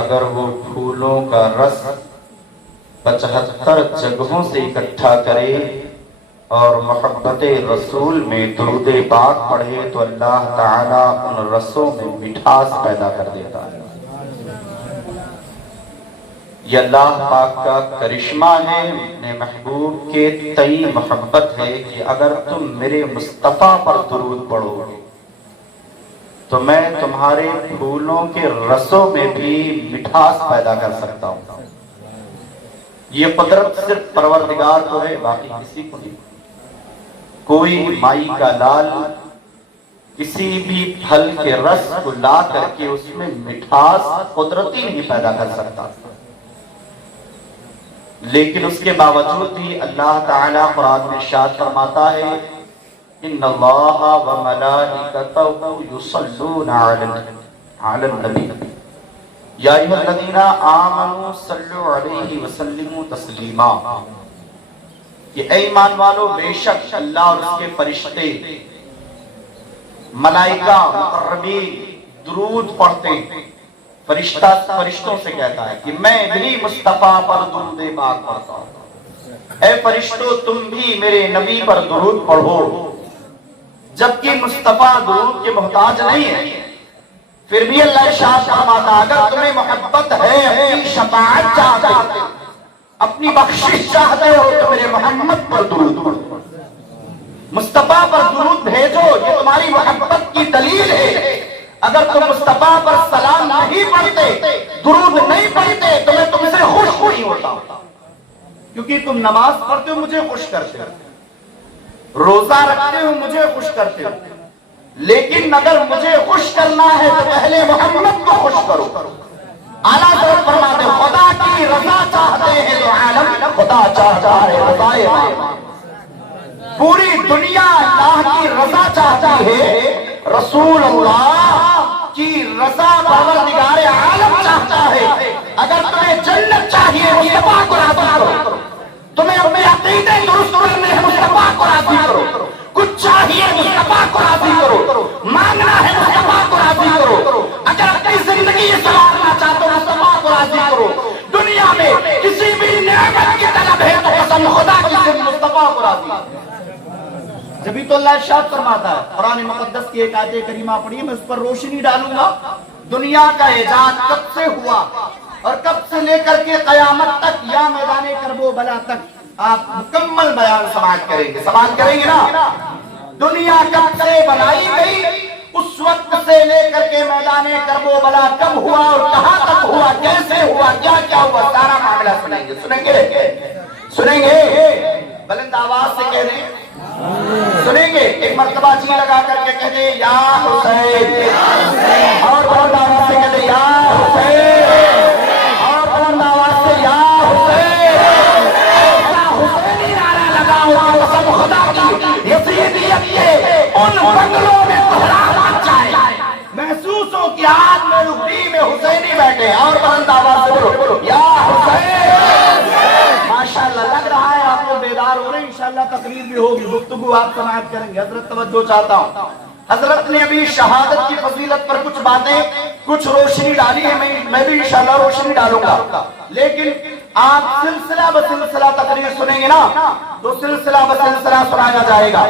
اگر وہ پھولوں کا رس 75 جگہوں سے اکٹھا کرے اور محبت رسول میں درود پاک پڑھے تو اللہ تعالیٰ ان رسوں میں مٹھاس پیدا کر دیتا ہے۔ یہ اللہ پاک کا کرشمہ ہے، اپنے محبوب کے تئیں محبت ہے کہ اگر تم میرے مصطفیٰ پر درود پڑھو گے تو میں تمہارے پھولوں کے رسوں میں بھی مٹھاس پیدا کر سکتا ہوں۔ یہ قدرت صرف پروردگار کو ہے، باقی کسی کو نہیں۔ کوئی مائی کا لال کسی بھی پھل کے رس کو لا کر کے اس میں مٹھاس قدرتی نہیں پیدا کر سکتا، لیکن اس کے باوجود بھی اللہ تعالیٰ قرآن میں ارشاد فرماتا ہے ان اللہ وملائکتہ یصلون علی النبی یا ایھا الذین آمنوا صلوا علیہ وسلموا تسلیما، کہ اے ایمان والو بے شک اللہ اور اس کے فرشتے ملائکہ مقربین درود پڑھتے ہیں۔ فرشتوں سے کہتا ہے کہ میں بھی مصطفیٰ پر درود پاک پڑھتا ہوں، اے فرشتوں تم بھی میرے نبی پر درود پڑھو، جبکہ مصطفیٰ درود کے محتاج نہیں ہے، پھر بھی اللہ ارشاد فرماتا اگر تمہیں محبت ہے، اپنی شفاعت چاہتے ہو، اپنی بخشش چاہتے ہو تو میرے محمد پر درود پڑھو، مصطفیٰ پر درود بھیجو، یہ تمہاری محبت کی دلیل ہے۔ اگر تم مصطفیٰ پر سلام نہیں پڑھتے، درود نہیں پڑھتے تو میں تم سے خوش نہیں ہوتا، کیونکہ تم نماز پڑھتے ہو مجھے خوش کرتے ہو، روزہ رکھتے ہو مجھے خوش کرتے ہو، لیکن اگر مجھے خوش کرنا ہے تو پہلے محمد کو خوش کرو۔ اعلیٰ حضرت فرماتے خدا کی رضا چاہتے ہیں تو عالم خدا چاہتا ہے رضائے پوری دنیا اللہ کی رضا چاہتی ہے، رسول اللہ کی رضا پروردگار عالم چاہتا ہے۔ اگر تمہیں جنت چاہیے مصطفیٰ کو راضی کرو، تمہیں اپنے عقیدے درست کرنے ہیں مصطفیٰ کو راضی کرو، کچھ چاہیے مصطفیٰ کو راضی کرو، مانگنا ہے مصطفیٰ کو راضی کرو، اگر اپنی زندگی سنوارنا چاہتے ہو مصطفیٰ کو راضی کرو، دنیا میں کسی بھی نعمت کی طلب ہے تو قسم خدا کی صرف مصطفیٰ کو راضی کرو۔ جبھی تو اللہ ارشاد فرماتا ہے، قرآن مقدس کی ایک آیت کریمہ پڑھیے، میں اس پر روشنی ڈالوں گا۔ دنیا کا ایجاد کب سے ہوا اور کب سے لے کر کے قیامت تک یا میدان کرب و بلا تک آپ مکمل بیان سماعت کریں گے نا۔ دنیا کب سے بنائی گئی، اس وقت سے لے کر کے میدان کرب و بلا کب ہوا اور کہاں تک ہوا، کیسے ہوا، کیا کیا ہوا، سارا معاملہ سنیں گے بلند آواز سے کہہ دیں، سنیں گے ایک مرتبہ جی لگا کر کے کہہ دیں یا حسین، اور بلند آواز سے کہہ دیں یا حسین، اور بلند آواز سے یا حسین، ایسا حسینی نعرہ لگاؤ کہ قسم خدا کی یزیدیت کے ان بنگلوں میں بہرامات جائے، محسوس ہو کہ آج میرے میں حسینی بیٹھے، اور بلند آواز سے بولو یا حسین۔ ماشاءاللہ لگ رہا ہے آپ کو بیدار ہو رہے ہیں، انشاءاللہ تقریر بھی ہوگی، گفتگو آپ سماعت کریں گے۔ حضرت توجہ چاہتا ہوں، حضرت نے ابھی شہادت کی فضیلت پر کچھ باتیں کچھ روشنی ڈالی ہے، میں بھی انشاءاللہ روشنی ڈالوں گا، لیکن آپ سلسلہ بسلسلہ تقریر سنیں گے نا تو سلسلہ بسلسلہ سنایا جائے گا۔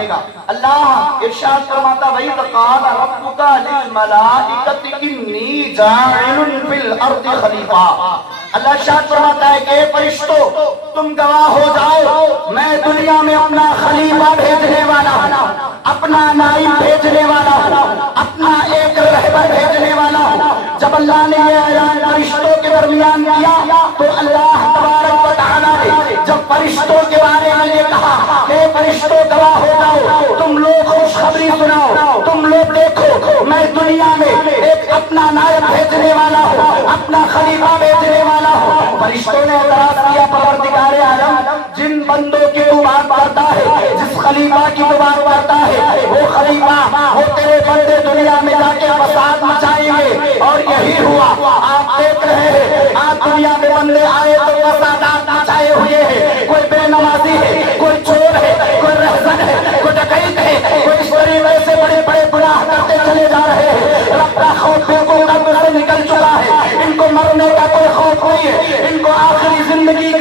اللہ ارشاد فرماتا وَإِذْ قَالَ رَبُّكَ لِلْمَلَائِكَةِ إِنِّي جَاعِلٌ فِي الْأَرْضِ خَلِيفَةً۔ اللہ ارشاد فرماتا ہے کہ اے فرشتوں تم گواہ ہو جاؤ، میں دنیا میں اپنا خلیفہ بھیجنے والا ہوں، اپنا نائب بھیجنے والا ہوں، اپنا ایک رہبر بھیجنے والا ہوں۔ جب اللہ نے یہ اعلان فرشتوں کے درمیان کیا تو اللہ تبارک و تعالیٰ نے جب فرشتوں کے بارے میں یہ کہا کہ فرشتوں گواہ ہو جاؤ، تم لوگ خوشخبری سناؤ، تم لوگ دیکھو میں دنیا میں ایک اپنا نائب بھیجنے والا ہوں، اپنا خلیفہ بھیجنے والا ہوں۔ فرشتوں نے اعتراض کیا پروردگار عالم جن بندوں کی تو بات کرتا ہے، جس خلیفہ کی تو بات کرتا ہے، وہ خلیفہ وہ تیرے بندے دنیا میں جا کے فساد مچائیں گے، اور یہی ہوا۔ آپ دیکھ رہے ہیں آج دنیا میں بندے آئے تو فسادات مچائے ہوئے ہیں، کوئی بے نمازی ہے، کوئی چور ہے، کوئی رہزن ہے، کوئی ڈکیت ہے، کوئی اس طریقے سے بڑے بڑے گناہ کرتے چلے جا رہے ہیں۔ رب کا خوف بالکل قلب سے نکل چکا ہے، ان کو مرنے کا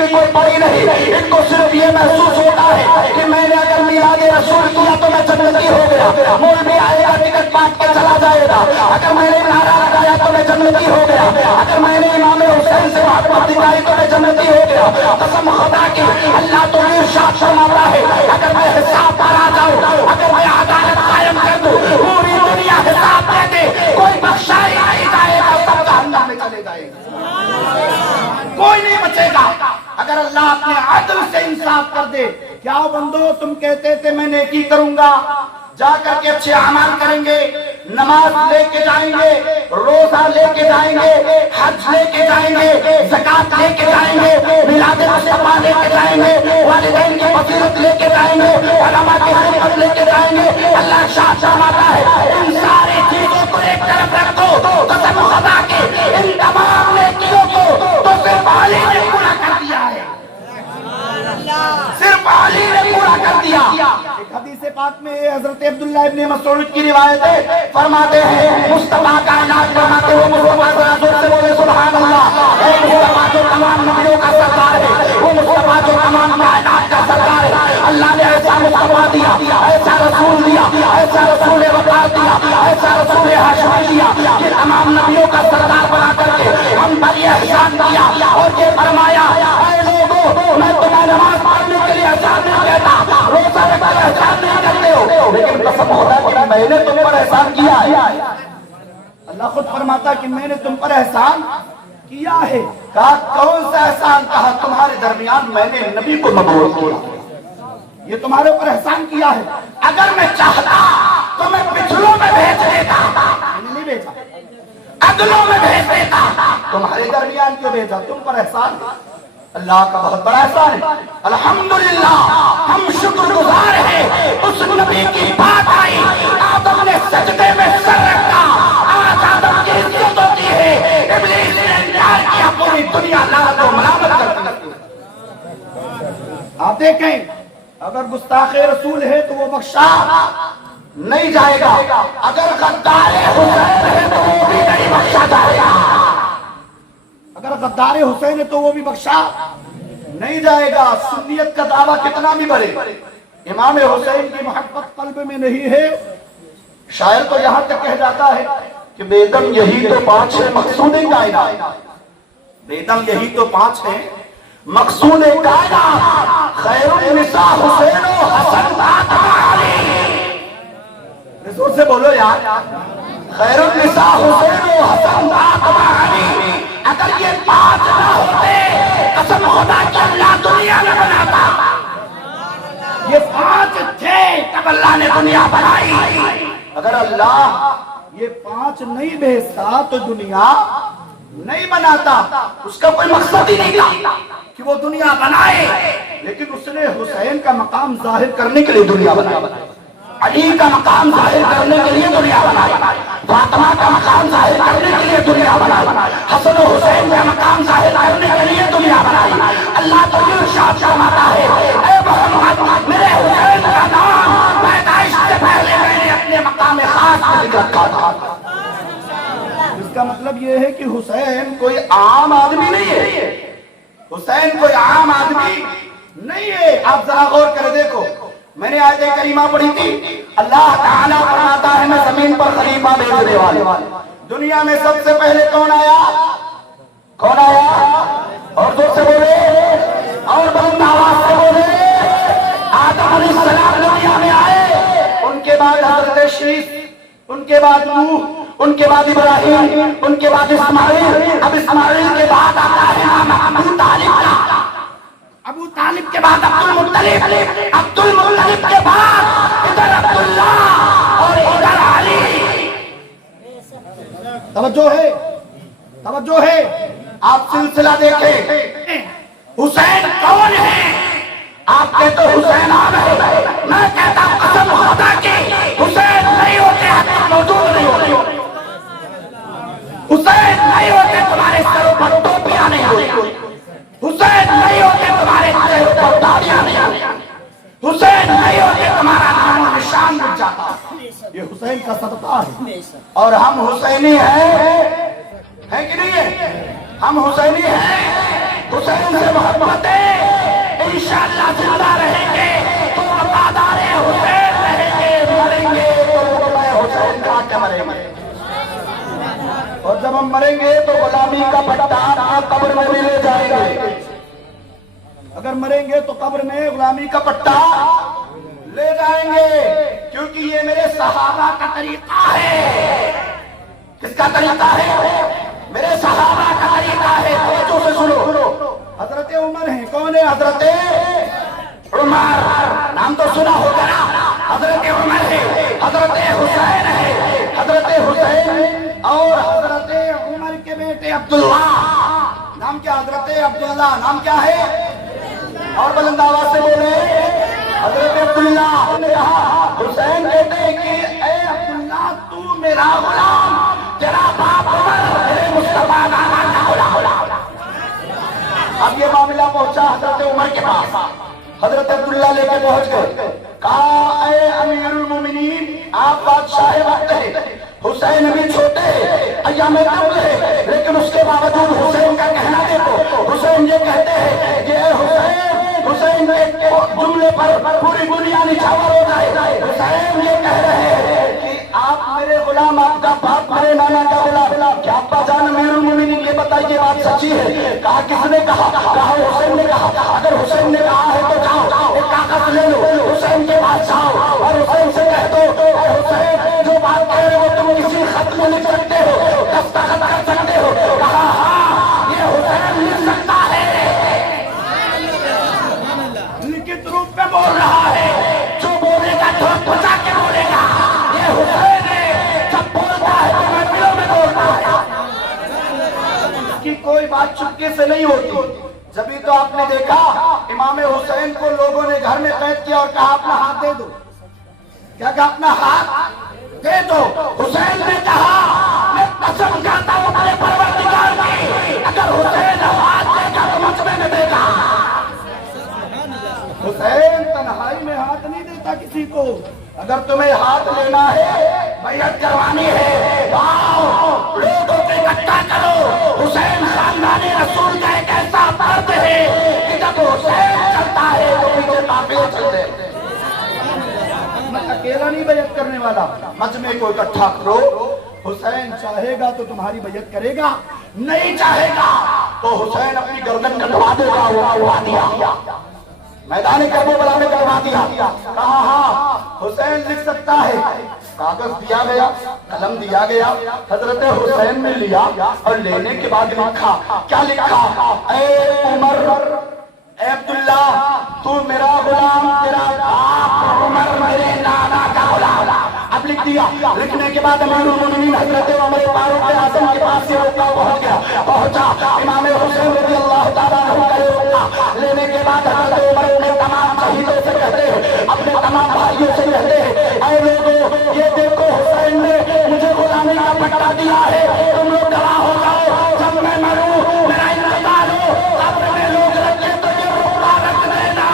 کی کوئی پڑی نہیں، ان کو صرف یہ محسوس ہوتا ہے کہ میں نے اگر میلاد رسول کیا تو میں جنتی ہو گیا، مولوی آئے گا ٹکٹ کاٹ کے چلا جائے گا، اگر میں نے نعرہ لگایا تو میں جنتی ہو گیا، اگر میں نے امام حسین سے محبت دکھائی تو میں جنتی ہو گیا۔ قسم خدا کی اللہ تو ارشاد فرماتا ہے اگر میں حساب پر آ جاؤں، اگر میں عدالت قائم کر دوں، پوری دنیا حساب دے دے، کوئی بخشا ہی نہیں جائے گا، سب جہنم میں چلے جائے گا، کوئی نہیں بچے گا۔ اگر اللہ اپنے عدل سے انصاف کر دے، کیا بندو تم کہتے تھے میں نیکی کروں گا، جا کر کے اچھے اعمال کریں گے، نماز لے کے جائیں گے، روزہ لے کے جائیں گے، حج لے کے جائیں گے، زکات لے کے جائیں گے، میلاد مصطفیٰ لے کے جائیں گے، والدین کی فضیلت لے کے جائیں گے، علماء کی خدمت لے کے جائیں گے، اللہ ارشاد فرماتا ہے ان ساری چیزوں کو ایک طرف رکھ دو، قسم خدا کی ان تمام نیکیوں کو تو صرف علی نے پورا کر دیا ہے، صرف علی نے پورا کر دیا۔ ایک حدیث پاک میں حضرت عبداللہ ابن مسعود کی روایت ہے، فرماتے ہیں مصطفیٰ کا علاج فرماتے ہوئے مصطفیٰ سے بولے سبحان اللہ، اے مصطفیٰ جو تمام نبیوں کا سردار ہے، وہ مصطفیٰ جو تمام کائنات کا سردار ہے، اللہ نے ایسا مصطفیٰ دیا، ایسا رسول دیا، ایسا رسول وقار دیا، ایسا رسول ہاشمی دیا کہ تمام نبیوں کا سردار بنا کر کے ہم پر یہ احسان کیا اور یہ فرمایا اے لوگوں میں تمہیں نماز پڑھنے کے لیے احسان نہیں کہتا، روزہ رکھنے کے لیے احسان نہیں کرتے ہو، لیکن قسم خدا کہ میں نے تم پر احسان کیا ہے۔ اللہ خود فرماتا کہ میں نے تم پر احسان کیا ہے۔ کہا کون سا احسان؟ کہا تمہارے درمیان میں نے نبی کو مبعوث کیا، یہ تمہارے اوپر احسان کیا ہے۔ اگر میں چاہتا تو میں پچھلوں میں بھیج دیتا، میں نے نہیں بھیجا، اگلوں میں بھیج دیتا، تمہارے درمیان کیوں بھیجا؟ تم پر احسان ہے، اللہ کا بہت بڑا احسان ہے۔ الحمدللہ ہم شکر گزار ہیں، اس نبی کی بات آئی، آدم نے سجدے میں سر رکھا، آج آدم کی عزت ہوتی ہے، ابلیس نے انکار کیا، پوری دنیا لعنت و ملامت کرتی ہے۔ آپ دیکھیں اگر گستاخ رسول ہے تو وہ بخشا نہیں جائے گا، اگر غدار حسین ہے تو وہ بھی نہیں بخشا جائے گا، اگر غدار حسین ہے تو وہ بھی بخشا نہیں جائے گا۔ سنیت کا دعویٰ کتنا بھی بڑھے، امام حسین کی محبت قلب میں نہیں ہے، شاعر تو یہاں تک کہہ جاتا ہے کہ بیدم یہی تو پانچ ہے مقصود کائنات، بیدم یہی تو پانچ ہے مقصود کائنات، خیر النساء حسین و حسن فاطمہ علی، زور سے بولو یار، خیر النساء حسین و حسن فاطمہ علی، اگر یہ پانچ نہ ہوتے قسم خدا کی اللہ دنیا میں بناتا، یہ پانچ تھے تب اللہ نے دنیا بنائی، اگر اللہ یہ پانچ نہیں بھیجتا تو دنیا نہیں بناتا، اس کا کوئی مقصد ہی نہیں تھا کہ وہ دنیا بنائے، لیکن اس نے حسین کا مقام ظاہر کرنے کے لیے دنیا بنائی، علی کا مقام ظاہر کرنے کے لیے دنیا بنائی، فاطمہ کا مقام ظاہر کرنے کے لیے دنیا بنائی، حسن و حسین کا مقام ظاہر کرنے کے لیے دنیا بنائی۔ اللہ تو یہ ارشاد فرماتا ہے اے محمد میرے حسین کا نام پیدائش سے پہلے میں نے اپنے مقام خاص میں لکھ رکھا تھا۔ اس کا مطلب یہ ہے کہ حسین کوئی عام آدمی نہیں ہے، حسین کوئی عام آدمی نہیں ہے۔ آپ ذرا غور کر دیکھو، میں نے آیت کریمہ پڑھی تھی، اللہ تعالیٰ فرماتا ہے میں زمین پر خلیفہ بھیجنے والا، دنیا میں سب سے پہلے کون آیا؟ کون آیا؟ اور زور سے بولے اور بلند آواز سے بولے، آدم علیہ السلام دنیا میں آئے، ان کے بعد حضرت شیث، ان کے بعد نوح، ان کے بعد ابراہیم، ان کے بعد اسماعیل، اب اسماعیل کے بعد آتا ہے ابو طالب کا، ابو طالب کے بعد عبد المطلب، عبد المطلب کے بعد ادھر عبداللہ اور ادھر علی۔ توجہ ہے، توجہ ہے، آپ سلسلہ دیکھیں، حسین کون ہے؟ آپ کہتے حسین عام ہے، میں کہتا قسم خدا کی حسین نہیں ہوتے، موجود نہیں ہوتے، حسین نہیں ہوتے تمہارے سروں پر ٹوپیاں نہیں ہوتی، حسین نہیں ہوتے تمہارے چہروں پر داڑیاں نہیں ہوتی، حسین نہیں ہوتے تمہارا نام و نشان مٹ جاتا۔ یہ حسین کا صدقہ ہے، اور ہم حسینی ہیں کہ نہیں ہے؟ ہم حسینی ہیں، حسین سے محبت ہے، انشاءاللہ زندہ رہیں گے تو وفادار حسین رہیں گے، مریں گے تو غلام حسین کا کے مریں گے، اور جب ہم مریں گے تو غلامی کا پٹا قبر میں بھی لے جائیں گے، اگر مریں گے تو قبر میں غلامی کا پٹا لے جائیں گے، کیونکہ یہ میرے صحابہ کا طریقہ ہے۔ کس کا طریقہ ہے؟ میرے صحابہ کا طریقہ ہے۔ توجہ سے سنو، حضرت عمر ہیں، کون ہے؟ حضرت عمر، نام تو سنا ہوگا نا، حضرت عمر ہے، حضرت حسین ہے، حضرت حسین اور حضرت عمر کے بیٹے عبداللہ، نام کیا؟ حضرت عبداللہ، نام کیا ہے؟ اور بلند آواز سے بولے، حضرت عبداللہ نے کہا، حسین کہتے ہیں کہ اے عبداللہ تو میرا غلام، تیرا باپ عمر میرے مصطفیٰ نانا کا غلام۔ اب یہ معاملہ پہنچا حضرت عمر کے پاس، حضرت عبداللہ لے کے پہنچ گئے، کہا اے امیر المومنین آپ بادشاہ وقت ہیں، حسین ابھی چھوٹے ایام قبل ہے، لیکن اس کے باوجود حسین کا کہنا دیکھو، حسین یہ کہتے ہیں کہ اے حسین کے جملے پر پوری دنیا نچھاور ہو جائے، حسین یہ کہہ رہے ہیں کہ آپ میرے غلام، آپ کا باپ میرے نانا کا غلام، کیا ابا جان امیر المومنین یہ بتائیے بات سچی ہے؟ کہا کس نے کہا؟ کہا حسین نے کہا۔ اگر حسین نے کہا ہے تو جاؤ ایک کاغذ لے لو، حسین کے پاس جاؤ اور حسین سے کہہ دو اے حسین جو بات کہہ رہے ہو تم کسی خط میں لکھ سکتے ہو، دستخط کر سکتے ہو؟ کہا ہاں یہ حسین لکھ سکتا ہے، لکھت روپ میں بول رہا ہے، جو بولے گا ٹھوک بچا کے بولے گا، یہ حسین ہے، جب بولتا ہے تو محفلوں میں بولتا ہے، اس کی کوئی بات چپکے سے نہیں ہوتی۔ جبھی تو آپ نے دیکھا امام حسین کو لوگوں نے گھر میں قید کیا اور کہا اپنا ہاتھ دے دو، کیا کہا؟ اپنا ہاتھ دے دو۔ حسین نے کہا میں قسم کھاتا ہوں اپنے پروردگار کی، اگر حسین ہاتھ دے گا تو مجھ میں دے گا۔ حسین تنہائی میں ہاتھ نہیں دیتا کسی کو، اگر تمہیں ہاتھ لینا ہے، بیعت کروانی ہے، آؤ لوگوں کو اکٹھا کرو۔ حسین خاندان رسول کا ایک ایسا فرد ہے کہ جب حسین چلتا ہے تو پیچھے قافلے چلتے ہیں۔ میں اکیلا نہیں بیعت کرنے والا، مجمع کو اکٹھا کرو۔ حسین چاہے گا تو تمہاری بیعت کرے گا، نہیں چاہے گا تو حسین اپنی گردن کٹوا دے گا، وہ کٹوا دیا، میدان کربلا میں کروا دیا۔ کہا ہاں حسین لکھ سکتا ہے، کاغذ دیا گیا، قلم دیا گیا، حضرت حسین نے لیا اور لینے کے بعد لکھا، کیا لکھا؟ اے عمر، اے عبداللہ تو میرا غلام، تیرا باپ عمر میرے نانا کا غلام۔ اب لکھ دیا، لکھنے کے بعد امیر المومنین حضرت عمر فاروق اعظم کے پاس یہ ہوتا پہنچ گیا، پہنچا امام حسین رضی اللہ تعالیٰ عنہ کا یہ ہوتا لینے کے بعد حضرت عمر اپنے تمام شہیدوں سے کہتے ہیں، اپنے تمام بھائیوں سے کہتے ہیں، اے لوگوں یہ دیکھو حسین نے مجھے غلامی کا پٹا دیا ہے، تم لوگ گواہ ہو جاؤ، جب میں مروں میرا انتقال ہو قبر میں لوگ رکھے تو یہ رکا رکھ دینا،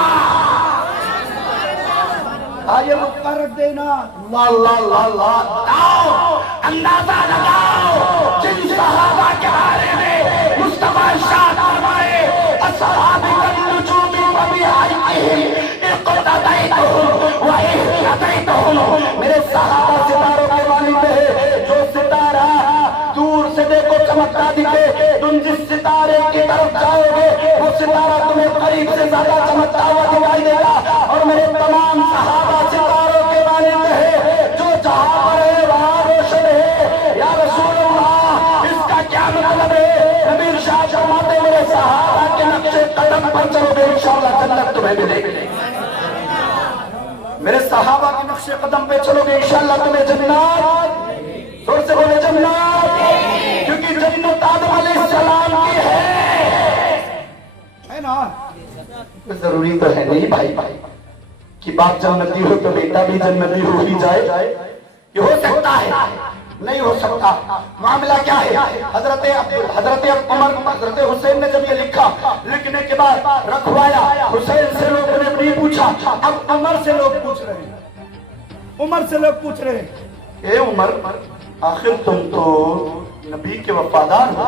یہ رکا رکھ دینا۔ اللہ اللہ اللہ، آؤ اندازہ لگاؤ جن صحابہ کے بارے میں مصطفیٰ ارشاد فرمائے اصحابی النجوم وبحیهم اقتدیتهم واهتدیتهم، میرے صحابہ ستاروں کے والد ہے، جو ستارہ دور سے دیکھو چمکتا دکھے، تم جس ستارے کی طرف جاؤ گے وہ ستارہ تمہیں قریب سے زیادہ چمکتا ہوا دکھائی دے گا، اور میرے تمام صحابہ ستاروں کے والد ہے، جو جہاں پر ہے وہاں روشن ہے۔ یا رسول اللہ اس کا کیا مطلب ہے؟ نبی ارشاد فرماتے میرے صحابہ کے نقش قدم پر چلو گے انشاءاللہ جنت تمہیں ملے گی، میرے صحابہ کے نقش قدم پہ چلو گے انشاءاللہ تمہیں جنت، زور سے بولے جنت، کیونکہ جنت آدم علیہ السلام کی ہے نا۔ ضروری تو ہے نہیں بھائی کہ باپ جنتی ہو تو بیٹا بھی جنتی ہو ہی جائے، یہ ہو سکتا ہے؟ نہیں ہو سکتا۔ معاملہ کیا ہے؟ حضرت عمر، حضرت حسین نے جب یہ لکھا، لکھنے کے بعد رکھوایا، حسین سے لوگوں نے نہیں پوچھا، اب عمر سے لوگ پوچھ رہے ہیں، عمر سے لوگ پوچھ رہے ہیں، اے عمر آخر تم تو نبی کے وفادار ہو،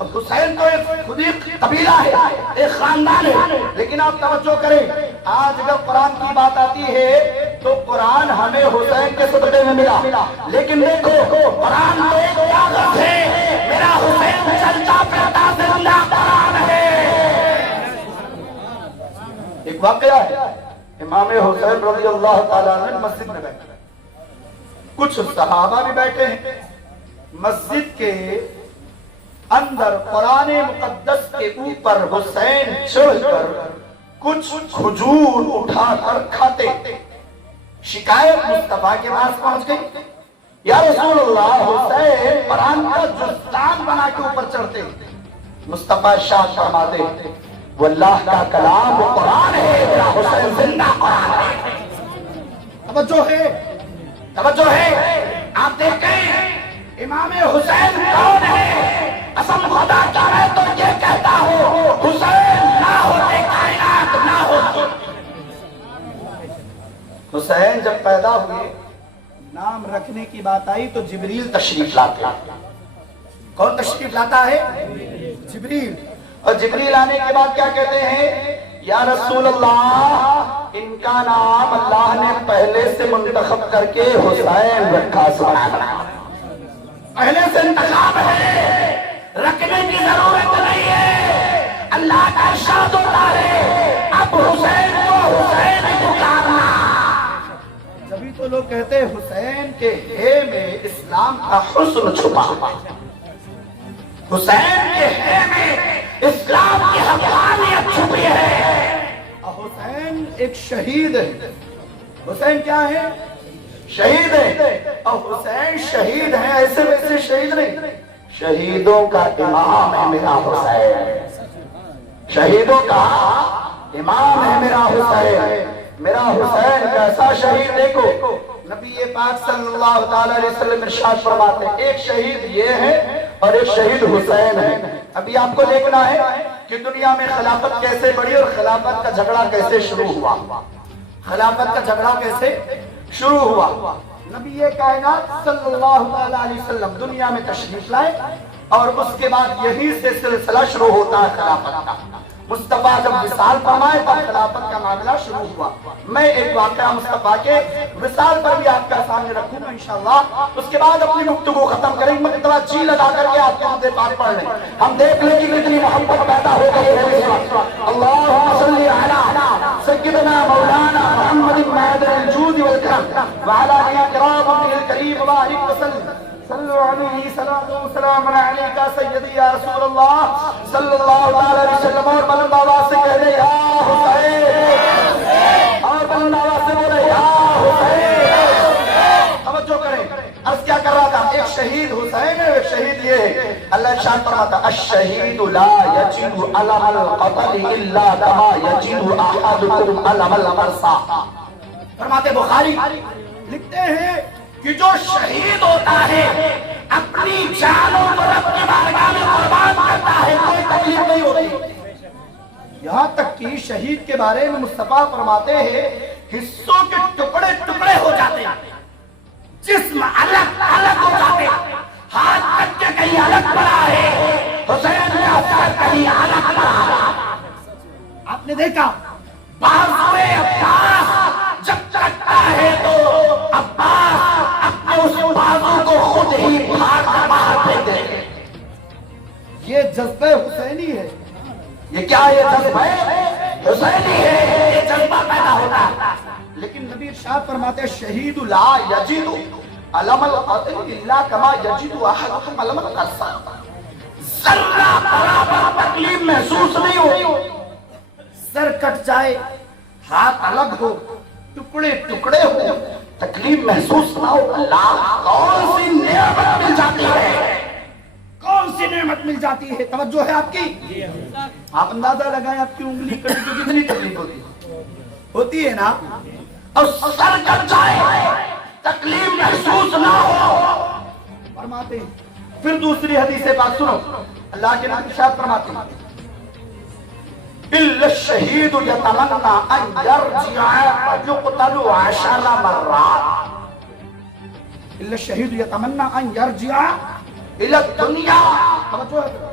اب حسین تو ایک خود ہی قبیلہ ہے، ایک خاندان ہے، لیکن آپ توجہ کریں، آج اگر قرآن کی بات آتی ہے تو قرآن ہمیں حسین کے صدقے میں ملا، لیکن دیکھو قرآن تو ایک کاغذ ہے، میرا حسین چلتا پھرتا زندہ قرآن ہے۔ ایک واقعہ ہے، امام حسین رضی اللہ تعالیٰ عنہ مسجد میں بیٹھے، کچھ صحابہ بھی بیٹھے ہیں، مسجد کے اندر قرآن مقدس کے اوپر حسین چڑھ کر کچھ کھجور اٹھا کر کھاتے، شکایت مصطفیٰ کے پاس پہنچ گئی، یا رسول اللہ حسین قرآن کا جزدان بنا کے اوپر چڑھتے، مصطفیٰ شاہ فرماتے وہ اللہ کا کلام وہ قرآن ہے، میرا حسین زندہ قرآن ہے۔ توجہ ہے، آپ دیکھیں امام حسین کون ہے؟ قسم خدا کا میں تو یہ کہتا ہوں حسین نہ ہوتے کائنات نہ ہوتی۔ حسین جب پیدا ہوئے نام رکھنے کی بات آئی تو جبریل تشریف لاتے، کون تشریف لاتا ہے؟ جبریل، اور جبریل آنے کے بعد کیا کہتے ہیں؟ یا رسول اللہ ان کا نام اللہ نے پہلے سے منتخب کر کے حسین رکھا، پہلے سے انتخاب ہے، رکھنے کی ضرورت نہیں ہے، اللہ کا ارشاد ہوتا ہے اب حسین کو حسین پکارنا۔ جبھی تو لوگ کہتے ہیں حسین کے ہے میں اسلام کا حسن چھپا، حسین کے ہے میں اسلام کی حقانیت چھپی ہے۔ حسین ایک شہید ہے، حسین کیا ہے؟ شہید ہے، اور حسین شہید ہے ایسے ویسے شہید نہیں، شہیدوں کا امام ہے میرا حسین، شہیدوں کا امام ہے میرا حسین۔ میرا حسین کیسا شہید دیکھو، نبی پاک صلی اللہ تعالی علیہ وسلم ارشاد فرماتے ہیں ایک شہید یہ ہے اور ایک شہید حسین ہے۔ ابھی آپ کو دیکھنا ہے کہ دنیا میں خلافت کیسے بڑھی اور خلافت کا جھگڑا کیسے شروع ہوا، خلافت کا جھگڑا کیسے شروع ہوا۔ نبی کائنات صلی اللہ علیہ وسلم دنیا میں تشریف لائے اور اس کے بعد یہی سے سلسلہ شروع ہوتا ہے خلافت کا۔ مصطفیٰ جب وصال فرمائے تب خلافت کا معاملہ شروع ہوا۔ میں ایک واقعہ مصطفیٰ کے وصال پر بھی آپ کا سامنے رکھوں گا انشاءاللہ، اس کے بعد اپنی گفتگو ختم کریں گے۔ توجہ لگا کر کے آپ کے پاک پڑھ لیں، ہم دیکھ لیں کہ کتنی محبت پیدا ہو گئی ہے۔ اللہم صلی علی سیدنا مولانا محمد معدن الجود والکرم وعلی اکرام الکریم وبارک وسلم صلو علیہ سلام علیکہ سیدی یا رسول اللہ صلی اللہ علیہ وسلم، اور بلند آواز سے کہہ دے یا حسین، اور بلند آواز سے بولے یا حسین۔ توجہ کریں، عرض کیا کر رہا تھا؟ ایک شہید حسین ہے، ایک شہید یہ ہے۔ اللہ ارشاد فرماتا الشہید لا یجد علم القتل الا کما یجد احدکم علم المرصع۔ فرماتے بخاری لکھتے ہیں کہ جو شہید ہوتا ہے اپنی جانوں کو رب کی بارگاہ میں قربان کرتا ہے، کوئی تکلیف نہیں ہوتی۔ یہاں تک کہ شہید کے بارے میں مصطفیٰ فرماتے ہیں حصوں کے ٹکڑے ٹکڑے ہو جاتے ہیں، جسم الگ الگ ہو جاتے ہیں، ہاتھ تک کے کہیں الگ پڑا ہے، حسین کا سر کہیں الگ پڑا ہے۔ آپ نے دیکھا بازوئے عباس جب چلتا ہے تو عباس اپنے اس بازو کو خود ہی پھاڑ کر باہر پھینک دیتے۔ یہ جذبہ حسینی ہے، یہ کیا ہے؟ جذبہ حسینی ہے، یہ جذبہ پیدا ہوتا ہے۔ لیکن نبی ارشاد فرماتے شہید لا یجد علم القتل الا کما یجد احدکم علم القرص، ذرہ برابر تکلیف محسوس نہیں ہو، سر کٹ جائے، ہاتھ الگ ہو، ٹکڑے ٹکڑے ہو، تکلیف محسوس نہ ہو، اللہ کون سی نعمت مل جاتی ہے، کون سی نعمت مل جاتی ہے۔ توجہ ہے آپ کی؟ آپ اندازہ لگائیں آپ کی انگلی کٹی تو کتنی تکلیف ہوتی ہے نا، اور سر کٹ جائے تکلیف محسوس نہ ہو۔ فرماتے پھر دوسری حدیث پاک سنو، اللہ کے نبی ارشاد فرماتے ہیں الا الشہید یتمنى ان یرجع فیقتل 10 مرات، الا الشہید یتمنى ان یرجع الى الدنیا۔ توجہ ہے،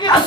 10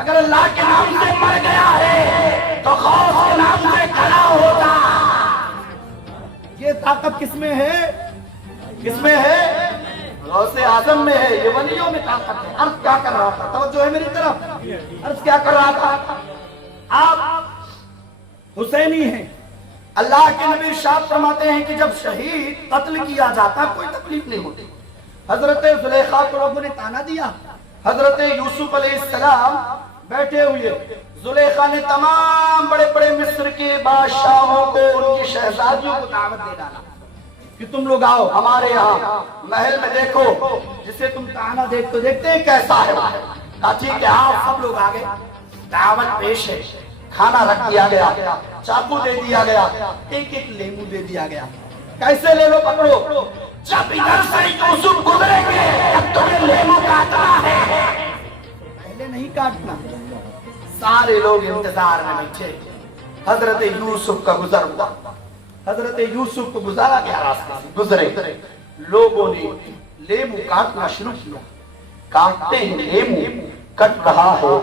اگر اللہ کے نام سے مر گیا ہے تو غوث کے نام سے کھڑا ہوتا۔ یہ طاقت کس میں ہے؟ کس میں ہے؟ غوث اعظم میں ہے، یہ ولیوں میں طاقت ہے۔ عرض کیا کر رہا تھا؟ توجہ ہے میری طرف، عرض کیا کر رہا تھا؟ آپ حسینی ہیں، اللہ کے نبی ارشاد فرماتے ہیں کہ جب شہید قتل کیا جاتا کوئی تکلیف نہیں ہوتی۔ حضرت زلیخا کو لوگوں نے تانا دیا، حضرت یوسف علیہ السلام بیٹھے ہوئے، زلیخا نے تمام بڑے بڑے مصر کے بادشاہوں کو، ان کی شہزادیوں کو دعوت دے ڈالا کہ تم لوگ آؤ ہمارے یہاں محل میں، دیکھو جسے تم تانا دیکھتے ہیں کیسا ہے۔ کہا ٹھیک ہے، آپ سب لوگ آگے، دعوت پیش ہے، کھانا رکھ دیا گیا، چاقو دے دیا گیا، ایک ایک لیمو دے دیا گیا، کیسے لے لو پکڑو، جب ادھر سے یوسف گزریں گے اب تمہیں لیمو کاٹنا ہے، پہلے نہیں کاٹنا۔ سارے لوگ انتظار میں بیٹھے، حضرت یوسف کا گزر ہوا، حضرت یوسف کو گزارا گیا، راستے سے گزرے، لوگوں نے لیمو کاٹنا شروع کیا، کاٹتے ہیں لیمو، کٹ رہا ہے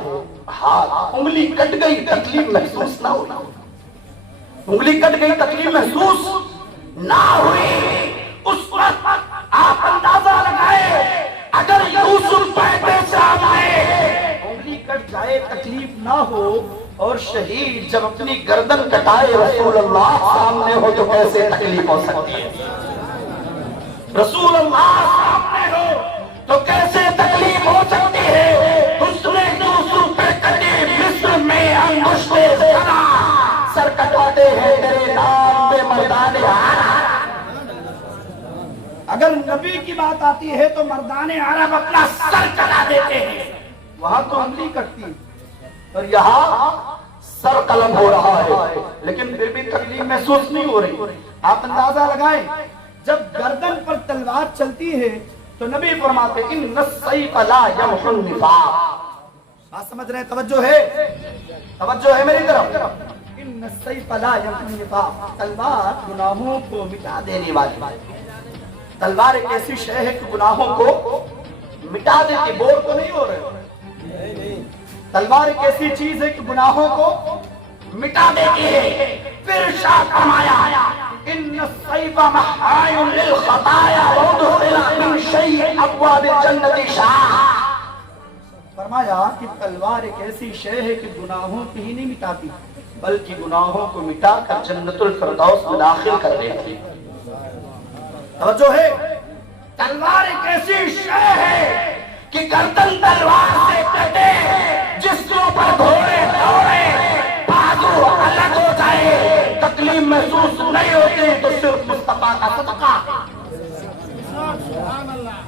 ہاتھ، انگلی کٹ گئی، تکلیف محسوس نہ ہوئی، انگلی کٹ گئی، تکلیف محسوس نہ ہوئی۔ اس وقت آپ اندازہ لگائے اگر یوسف پیشاب آئے، انگلی کٹ جائے، تکلیف نہ ہو، اور شہید جب اپنی گردن کٹائے رسول اللہ سامنے ہو تو کیسے تکلیف ہو سکتی ہے؟ رسول اللہ سامنے ہو تو کیسے تکلیف ہو سکتی ہے؟ اس نے یوسف پہ کٹی مصر میں انگشت زنا، سر کٹاتے ہیں تیرے نام پہ مردان عرب۔ اگر نبی کی بات آتی ہے تو مردان عرب اپنا سر چلا دیتے ہیں، وہاں تو انگلی کٹتی اور یہاں سر قلم ہو رہا ہے، لیکن پھر بھی تکلیف محسوس نہیں ہو رہی۔ آپ اندازہ لگائیں جب گردن پر تلوار چلتی ہے تو نبی فرماتے ان السیف لا یمحو النفاق۔ بات سمجھ رہے ہیں؟ توجہ ہے میری طرف۔ ان السیف لا یمحو النفاق، تلوار گناہوں کو مٹا دینے والی، تلوار ایک ایسی شے ہے کہ گناہوں کو مٹا دیتی، بور تو نہیں ہو رہے، تلوار ایک ایسی چیز ہے کہ گناہوں کو مٹا دیتی ہے۔ پھر ارشاد فرمایا ان السیف محائی للخطایا وادخل من شیء ابواب الجنت شاء۔ فرمایا کہ تلوار ایک ایسی شے ہے کہ گناہوں کی ہی نہیں مٹاتی بلکہ گناہوں کو مٹا کر جنت الفردوس میں داخل کر دیتی۔ توجہ ہے، تلوار ایک ایسی شے ہے کہ گردن تلوار سے کٹے، جس کے اوپر گھوڑے دوڑے، بازو الگ ہو جائے، تکلیف محسوس نہیں ہوتی، تو صرف مصطفیٰ کا صدقہ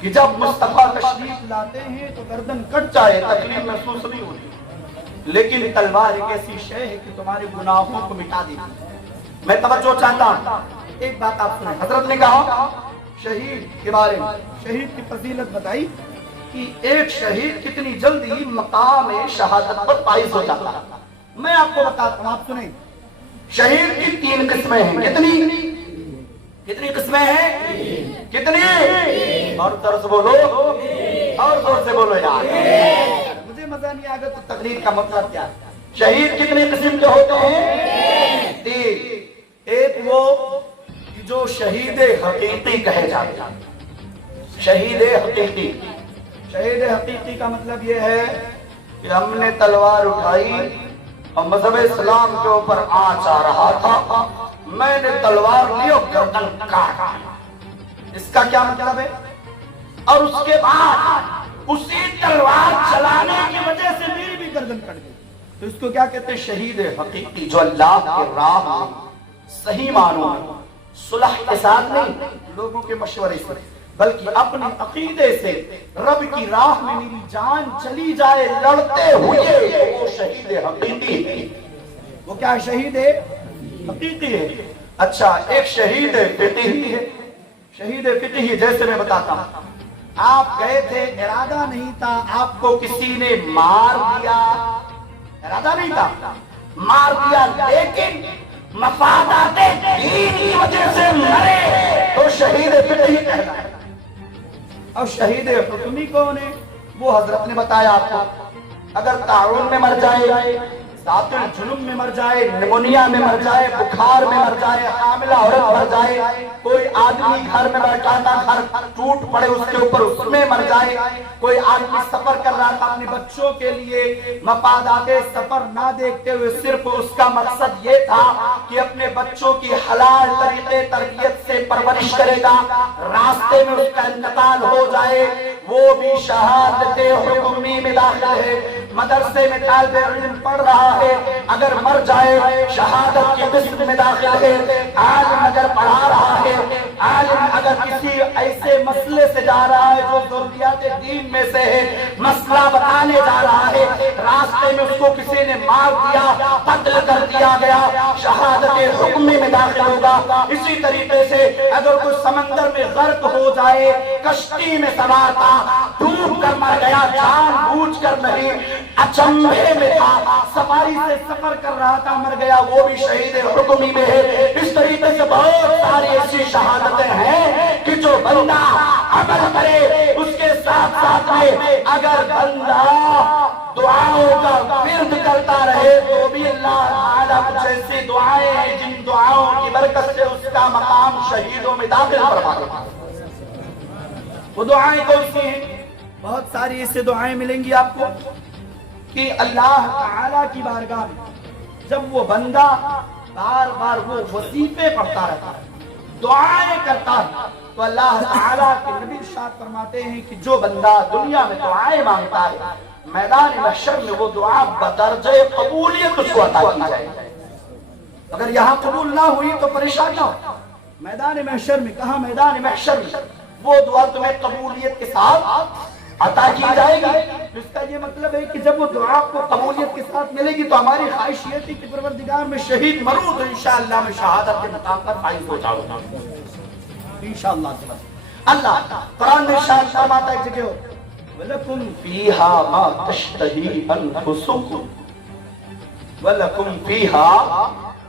کہ جب مصطفیٰ تشریف لاتے ہیں تو گردن کٹ جائے، تکلیف محسوس نہیں ہوتی، لیکن تلوار ایک ایسی شے ہے کہ تمہارے گناہوں کو مٹا دیتی۔ میں توجہ چاہتا ہوں، ایک بات آپ سنیں، حضرت نے کہا شہید کے بارے میں، شہید کی فضیلت بتائی کہ ایک شہید کتنی جلدی مقام شہادت پر فائز ہو جاتا ہے۔ میں آپ کو بتاتا ہوں، آپ سنیں، شہید کی 3 قسمیں ہیں۔ کتنی قسمیں ہیں؟ کتنی؟ اور زور سے بولو، اور زور سے بولو یار، مجھے مزہ نہیں آگا تو تقریر کا مطلب کیا ہے؟ شہید کتنے قسم کے ہوتے ہیں؟ 3۔ ایک وہ جو شہید حقیقی کہے جاتے ہیں، شہید حقیقی۔ شہید حقیقی کا مطلب یہ ہے کہ ہم نے تلوار اٹھائی اور مذہب اسلام کے اوپر آنچ آ رہا تھا، میں نے تلوار لی اور گردن کاٹا۔ اس کا کیا مطلب ہے؟ اور اس کے بعد اسی تلوار چلانے کی وجہ سے میری بھی گردن کٹ گئی، تو اس کو کیا کہتے ہیں؟ شہید حقیقی، جو اللہ کے راہ میں صحیح معنوں میں صلح کے ساتھ نہیں، لوگوں کے مشورے سے، بلکہ اپنے عقیدے سے رب کی راہ میں میری جان چلی جائے لڑتے ہوئے، وہ شہید حقیقی ہے۔ وہ کیا شہید حقیقی ہے؟ اچھا، ایک شہید فقیہی ہے۔ شہید فقیہی جیسے میں بتاتا ہوں، آپ گئے تھے، ارادہ نہیں تھا، آپ کو کسی نے مار دیا، ارادہ نہیں تھا، مار دیا، لیکن مفادات دین کی وجہ سے مرے تو شہید فقیہی کہلاتا ہے۔ اور شہید حکمی کون ہے؟ وہ حضرت نے بتایا آپ کو، اگر تعاون میں مر جائے، ذات الجنوب میں مر جائے، نمونیا میں مر جائے، بخار میں مر جائے، حاملہ عورت مر جائے، کوئی آدمی گھر میں بیٹھا تھا، گھر ٹوٹ پڑے اس کے اوپر، اس میں مر جائے، کوئی آدمی سفر کر رہا تھا اپنے بچوں کے لیے، مفادات سفر نہ دیکھتے ہوئے صرف اس کا مقصد یہ تھا کہ اپنے بچوں کی حلال طریقے تربیت سے پرورش کرے گا، راستے میں اس کا انتقال ہو جائے، وہ بھی شہادت حکمی میں داخل ہے۔ مدرسے میں طالب علم پڑھ رہا ہے، اگر مر جائے شہادت کی قسم میں داخل ہے۔ عالم اگر پڑھا رہا ہے، عالم اگر کسی ایسے مسئلے سے جا رہا ہے جو ضروریات دین میں سے ہے، مسئلہ بتانے جا رہا ہے، راستے میں اس کو کسی نے مار دیا، قتل کر دیا گیا، شہادت حکمی میں داخل ہوگا۔ اسی طریقے سے اگر کوئی سمندر میں غرق ہو جائے، کشتی میں سوار تھا، ڈوب کر مر گیا، جان بوجھ کر نہیں، اچنبھے میں تھا، سفاری سے سفر کر رہا تھا، مر گیا، وہ بھی شہید حکمی میں ہے۔ اس طریقے سے بہت ساری ایسی شہادتیں ہیں کہ جو بندہ عمل کرے، اس کے ساتھ ساتھ میں اگر بندہ دعاؤں کا ورد کرتا رہے تو بھی اللہ تعالیٰ کچھ ایسی دعائیں ہیں جن دعاؤں کی برکت سے اس کا مقام شہیدوں میں داخل فرما دیتا ہے۔ وہ دعائیں کون سی ہیں؟ بہت ساری ایسے دعائیں ملیں گی آپ کو کہ اللہ تعالیٰ کی بارگاہ میں جب وہ بندہ بار بار وہ وظیفے پڑھتا رہتا ہے، دعائیں کرتا ہے، تو اللہ تعالیٰ کے نبی ارشاد فرماتے ہیں کہ جو بندہ دنیا میں دعائیں مانگتا ہے، میدان محشر میں وہ دعا بدرجہ قبولیت اس کو عطا کی جائے۔ اگر یہاں قبول نہ ہوئی تو پریشان نہ ہو، میدان محشر میں، کہاں میدان محشر میں وہ دعا تمہیں قبولیت کے ساتھ عطا کی جائے گی۔ اس کا یہ مطلب ہے کہ جب وہ دعا کو قبولیت کے ساتھ ملے گی تو ہماری خواہش یہ تھی کہ پروردگار میں شہید مروں تو انشاءاللہ میں شہادت کے مقام پر فائز ہو جاؤں گا انشاءاللہ۔ اللہ قرآن میں ارشاد فرماتا ہے ایک جگہ، وَلَكُمْ فِيهَا مَا تَشْتَهِي أَنفُسُكُمْ وَلَكُمْ فِيهَا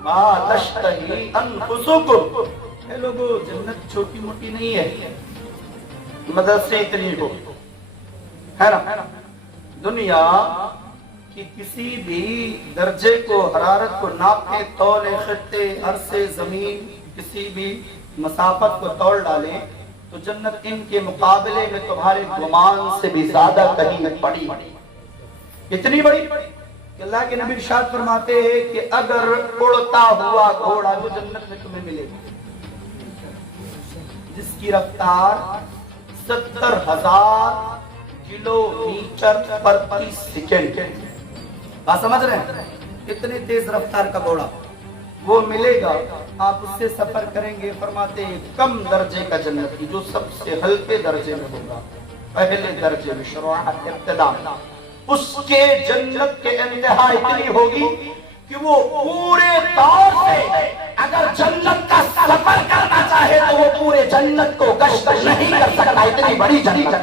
مَا تَشْتَهِي أَنفُسُكُمْ۔ اے لوگو، جنت چھوٹی موٹی نہیں ہے، مدرسے اتنی ہو ہے نا، دنیا کی کسی بھی درجے کو، حرارت کو ناپے، تولے، خطے، عرصے، زمین، کسی بھی مسافت کو تول ڈالیں تو جنت ان کے مقابلے میں تمہارے گمان سے بھی زیادہ کہیں بڑی، اتنی بڑی کہ اللہ کے نبی ارشاد فرماتے ہیں کہ اگر اڑتا ہوا گھوڑا جو جنت میں تمہیں ملے جس کی رفتار 70,000 کلومیٹر پر سیکنڈ، بات سمجھ رہے ہیں؟ اتنی تیز رفتار کا گھوڑا وہ ملے گا، آپ اس سے سفر کریں گے، فرماتے ہیں کم درجے کا جنت کی، جو سب سے ہلکے درجے میں ہوگا، پہلے درجے میں، شروعات، ابتدا، اس کے جنت کے انتہا اتنی ہوگی کہ وہ پورے طور سے اگر جنت کا سفر کرنا چاہے تو وہ پورے جنت کو گشت نہیں کر سکتا، اتنی بڑی جنت۔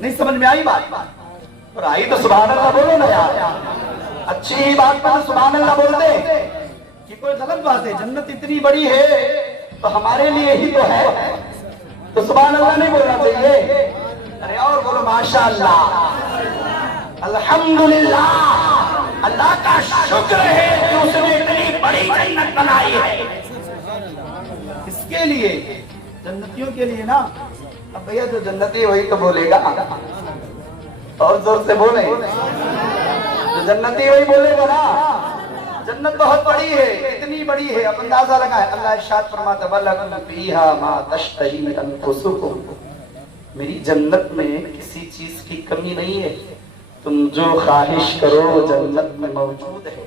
نہیں سمجھ میں آئی بات؟ اور آئی تو سبحان اللہ بولو نا یار، اچھی ہی بات پر سبحان اللہ بولتے کہ کوئی غلط بات ہے، جنت اتنی بڑی ہے تو ہمارے لیے ہی تو ہے، تو سبحان اللہ نہیں بولنا چاہیے، ارے اور بولو ماشاءاللہ، الحمدللہ، اللہ کا شکر ہے کہ اس نے اتنی بڑی جنت بنائی ہے۔ اس کے لیے، جنتیوں کے لیے نا، اب بھیا جو جنتی وہی تو بولے گا، اور زور سے بولیں، جو جنتی وہی بولے گا نا، جنت بہت بڑی ہے، اتنی بڑی ہے، اب اندازہ لگائیں۔ اللہ ارشاد فرماتا ہے وَلَكُمْ فِيهَا مَا تَشْتَهِي أَنفُسُكُمْ، میری جنت میں کسی چیز کی کمی نہیں ہے، تم جو خواہش کرو جنت میں موجود ہے۔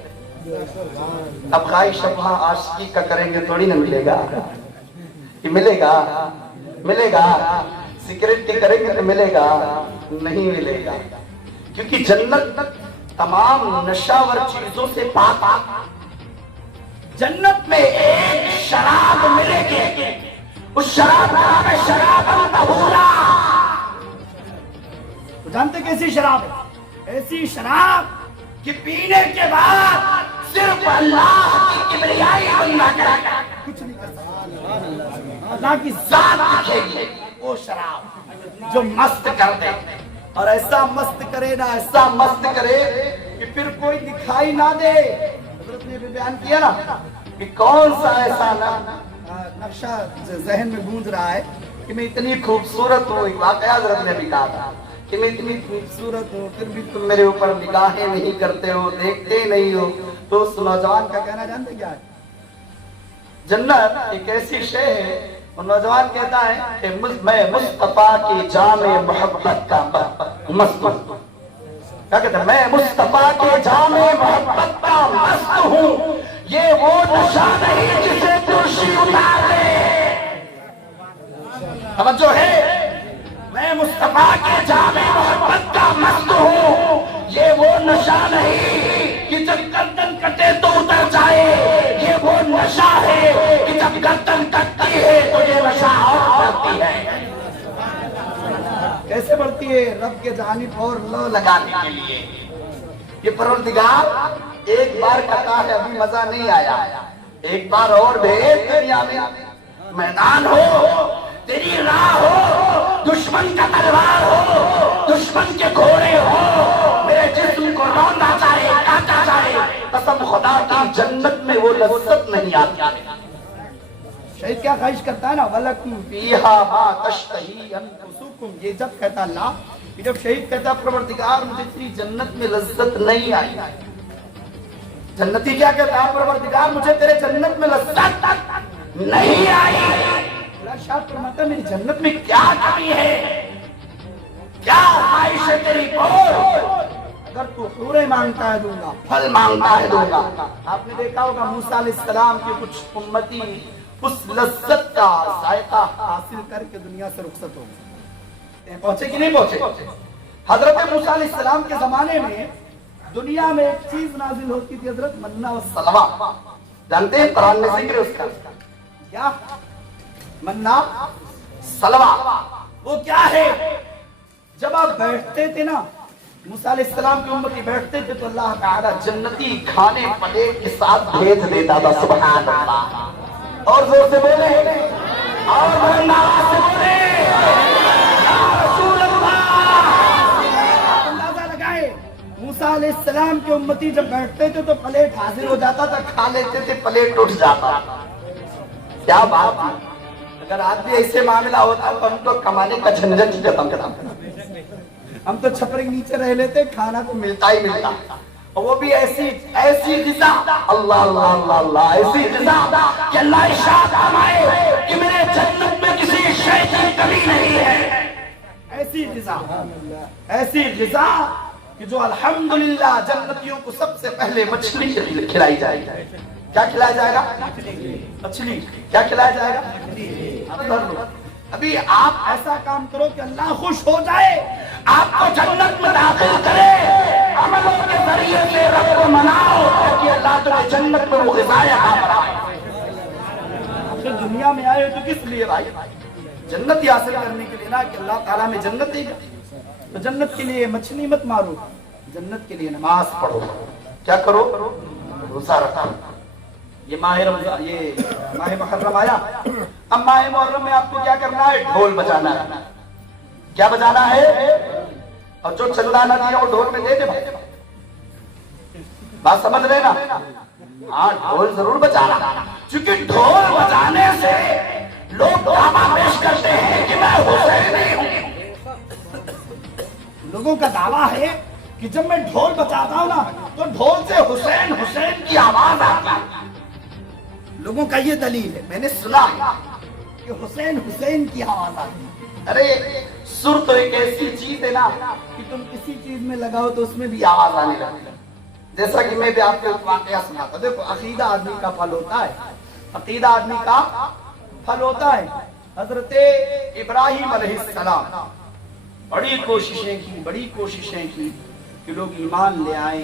اب خواہش اب وہاں عاشقی کا کریں گے تھوڑی نہ ملے گا، کہ ملے گا، ملے گا، سیکریٹی کریں گے تو ملے گا، نہیں ملے گا، کیونکہ جنت تمام نشاور چیزوں سے پاک۔ جنت میں ایک شراب ملے گی، اس شراب کا نام ہے شراب طہورا۔ جانتے کیسی شراب ہے؟ ایسی شراب کہ پینے کے بعد صرف اللہ کی کبریائی بندہ کرے گا، کچھ نہیں کر سکتا، اللہ کی ذات دکھے گی، وہ شراب جو مست کر دے، اور ایسا مست کرے نا، ایسا مست کرے کہ پھر کوئی دکھائی نہ دے۔ حضرت نے بھی بیان کیا نا کہ کون سا ایسا نقشہ ذہن میں گونج رہا ہے کہ میں اتنی خوبصورت ہوں۔ واقعہ حضرت نے بھی کہا تھا کہ میں اتنی خوبصورت ہوں، پھر بھی تم میرے اوپر نگاہیں نہیں کرتے ہو، دیکھتے نہیں ہو۔ تو اس نوجوان کا کہنا جانتے کیا ہے؟ جنت ایک ایسی شے ہے، وہ نوجوان کہتا ہے کہ میں مصطفیٰ کی جام محبت کا مست ہوں۔ کیا کہتا ہے؟ میں مصطفیٰ کی جام محبت کا مست ہوں، یہ وہ نشہ نہیں جسے ترشی اتار دے۔ توجہ ہے، میں مصطفیٰ کے جام محبت کا مست ہوں، یہ وہ نشہ نہیں کہ جب گردن کٹے تو اتر جائے، یہ وہ نشہ ہے کہ جب گردن کٹتی ہے تو یہ نشہ اور بڑھتی ہے۔ کیسے بڑھتی ہے؟ رب کے جانب اور لو لگانے کے لیے۔ یہ پروردگار ایک بار کہتا ہے ابھی مزہ نہیں آیا، ایک بار اور بھیج دنیا میں، میدان ہو، تیری راہ ہو، دشمن کا تلوار ہو، دشمن کے گھوڑے ہو، میرے جسم کو روندا جائے، کاٹا جائے، قسم خدا کی جنت میں وہ لذت نہیں آتی۔ شہید کیا خواہش کرتا ہے نا، وَلَكُمْ فِيهَا مَا تَشْتَهِي أَنفُسُكُمْ، یہ جب کہتا اللہ، کہ جب شہید کہتا پروردگار مجھے تیری جنت میں لذت نہیں آئی۔ جنتی کیا کہتا ہے؟ پروردگار مجھے تیرے جنت میں لذت نہیں آئی۔ شاہ فرماتا ہے میری جنت میں کیا کمی ہے، کیا خواہش ہے تیری بول، اگر تو حوریں مانگتا ہے دوں گا، پھل مانگتا ہے دوں گا۔ آپ نے دیکھا ہوگا موسیٰ علیہ السلام کے کچھ امتی اس لذت کا ذائقہ حاصل کر کے دنیا سے رخصت ہو گئے، پہنچے کہ نہیں پہنچے؟ حضرت موسیٰ علیہ السلام کے زمانے میں دنیا میں ایک چیز نازل ہوتی تھی حضرت، منہ و سلوہ، جانتے ہیں قرآن میں ذکر اس کا کیا؟ منہ سلوہ وہ کیا ہے؟ جب آپ بیٹھتے تھے نا، موسیٰ علیہ السلام کی امتی بیٹھتے تھے تو اللہ تعالیٰ جنتی کھانے پلیٹ کے ساتھ بھیج دیتا تھا۔ سبحان اللہ، اور زور سے بولے اور بلند آواز سے بولے یا رسول اللہ۔ اندازہ لگائے موسیٰ علیہ السلام کی امتی جب بیٹھتے تھے تو پلیٹ حاضر ہو جاتا تھا، کھا لیتے تھے، پلیٹ اٹھ جاتا تھا۔ کیا بات ہے؟ اگر آج بھی ایسے معاملہ ہوتا تو ہم تو کمانے کا جھنجھٹ ہی ختم کرتے، ہم تو چھپرے کے نیچے رہ لیتے، کھانا تو ملتا ہی ملتا، اور وہ بھی ایسی غذا، اللہ اللہ اللہ اللہ، ایسی غذا کہ اللہ ارشاد فرمائے کہ میرے جنت میں کسی شے کی کمی نہیں ہے۔ ایسی غذا کہ جو الحمدللہ جنتیوں کو سب سے پہلے مچھلی کھلائی جائے گی۔ کیا کھلایا جائے گا؟ مچھلی۔ کیا کھلایا جائے گا؟ ابھی آپ ایسا کام کرو کہ اللہ خوش ہو جائے، آپ کو جنت میں داخل کرے، عملوں کے ذریعے سے رب کو مناؤ کہ اللہ تمہیں جنت میں وہ غذائیں عطا فرمائے۔ پھر دنیا میں آئے تو کس لیے بھائی؟ جنت حاصل کرنے کے لیے نا، کہ اللہ تعالیٰ میں جنت دے گا۔ تو جنت کے لیے مچھلی مت مارو، جنت کے لیے نماز پڑھو۔ کیا کرو؟ روزہ رکھو۔ یہ ماہ رمضان، یہ ماہ محرم آیا، اب ماہ محرم میں آپ کو کیا کرنا ہے؟ ڈھول بجانا ہے۔ کیا بجانا ہے؟ اور جو چندہ نہ دیا وہ ڈھول میں دے دے بھائی، بات سمجھ رہے نا؟ ہاں، ڈھول ضرور بجانا، کیونکہ ڈھول بجانے سے لوگ دعویٰ پیش کرتے ہیں کہ میں حسین ہوں۔ لوگوں کا دعویٰ ہے کہ جب میں ڈھول بجاتا ہوں نا تو ڈھول سے حسین حسین کی آواز آتی ہے۔ لوگوں کا یہ دلیل ہے، میں نے سنا ہے کہ حسین حسین کی آواز آتی ہے۔ ارے سر تو ایک ایسی چیز ہے نا کہ تم کسی چیز میں لگاؤ تو اس میں بھی آواز آنے لگتی ہے۔ جیسا کہ میں بھی آپ کو ایک واقعہ سناتا ہوں۔ دیکھو، عقیدہ آدمی کا پھل ہوتا ہے، عقیدہ آدمی کا پھل ہوتا ہے۔ حضرت ابراہیم علیہ السلام بڑی کوششیں کی کہ لوگ ایمان لے آئے،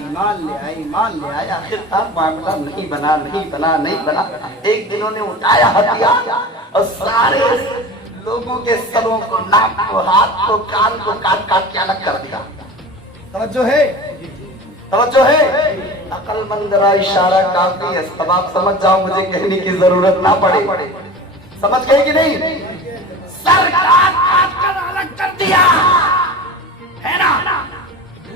آخر تک معاملہ نہیں بنا۔ ایک دن انہوں نے اٹھایا ہتھیار اور سارے لوگوں کے سروں کو، ناک کو، ہاتھ کو، کان کو کاٹ کے الگ کر دیا۔ توجہ ہے، عقل مند را اشارہ کافی ہے۔ اب آپ سمجھ جاؤ، مجھے کہنے کی ضرورت نہ پڑے۔ سمجھ گئے کہ نہیں؟ سر کاٹ کر الگ کر دیا ہے نا۔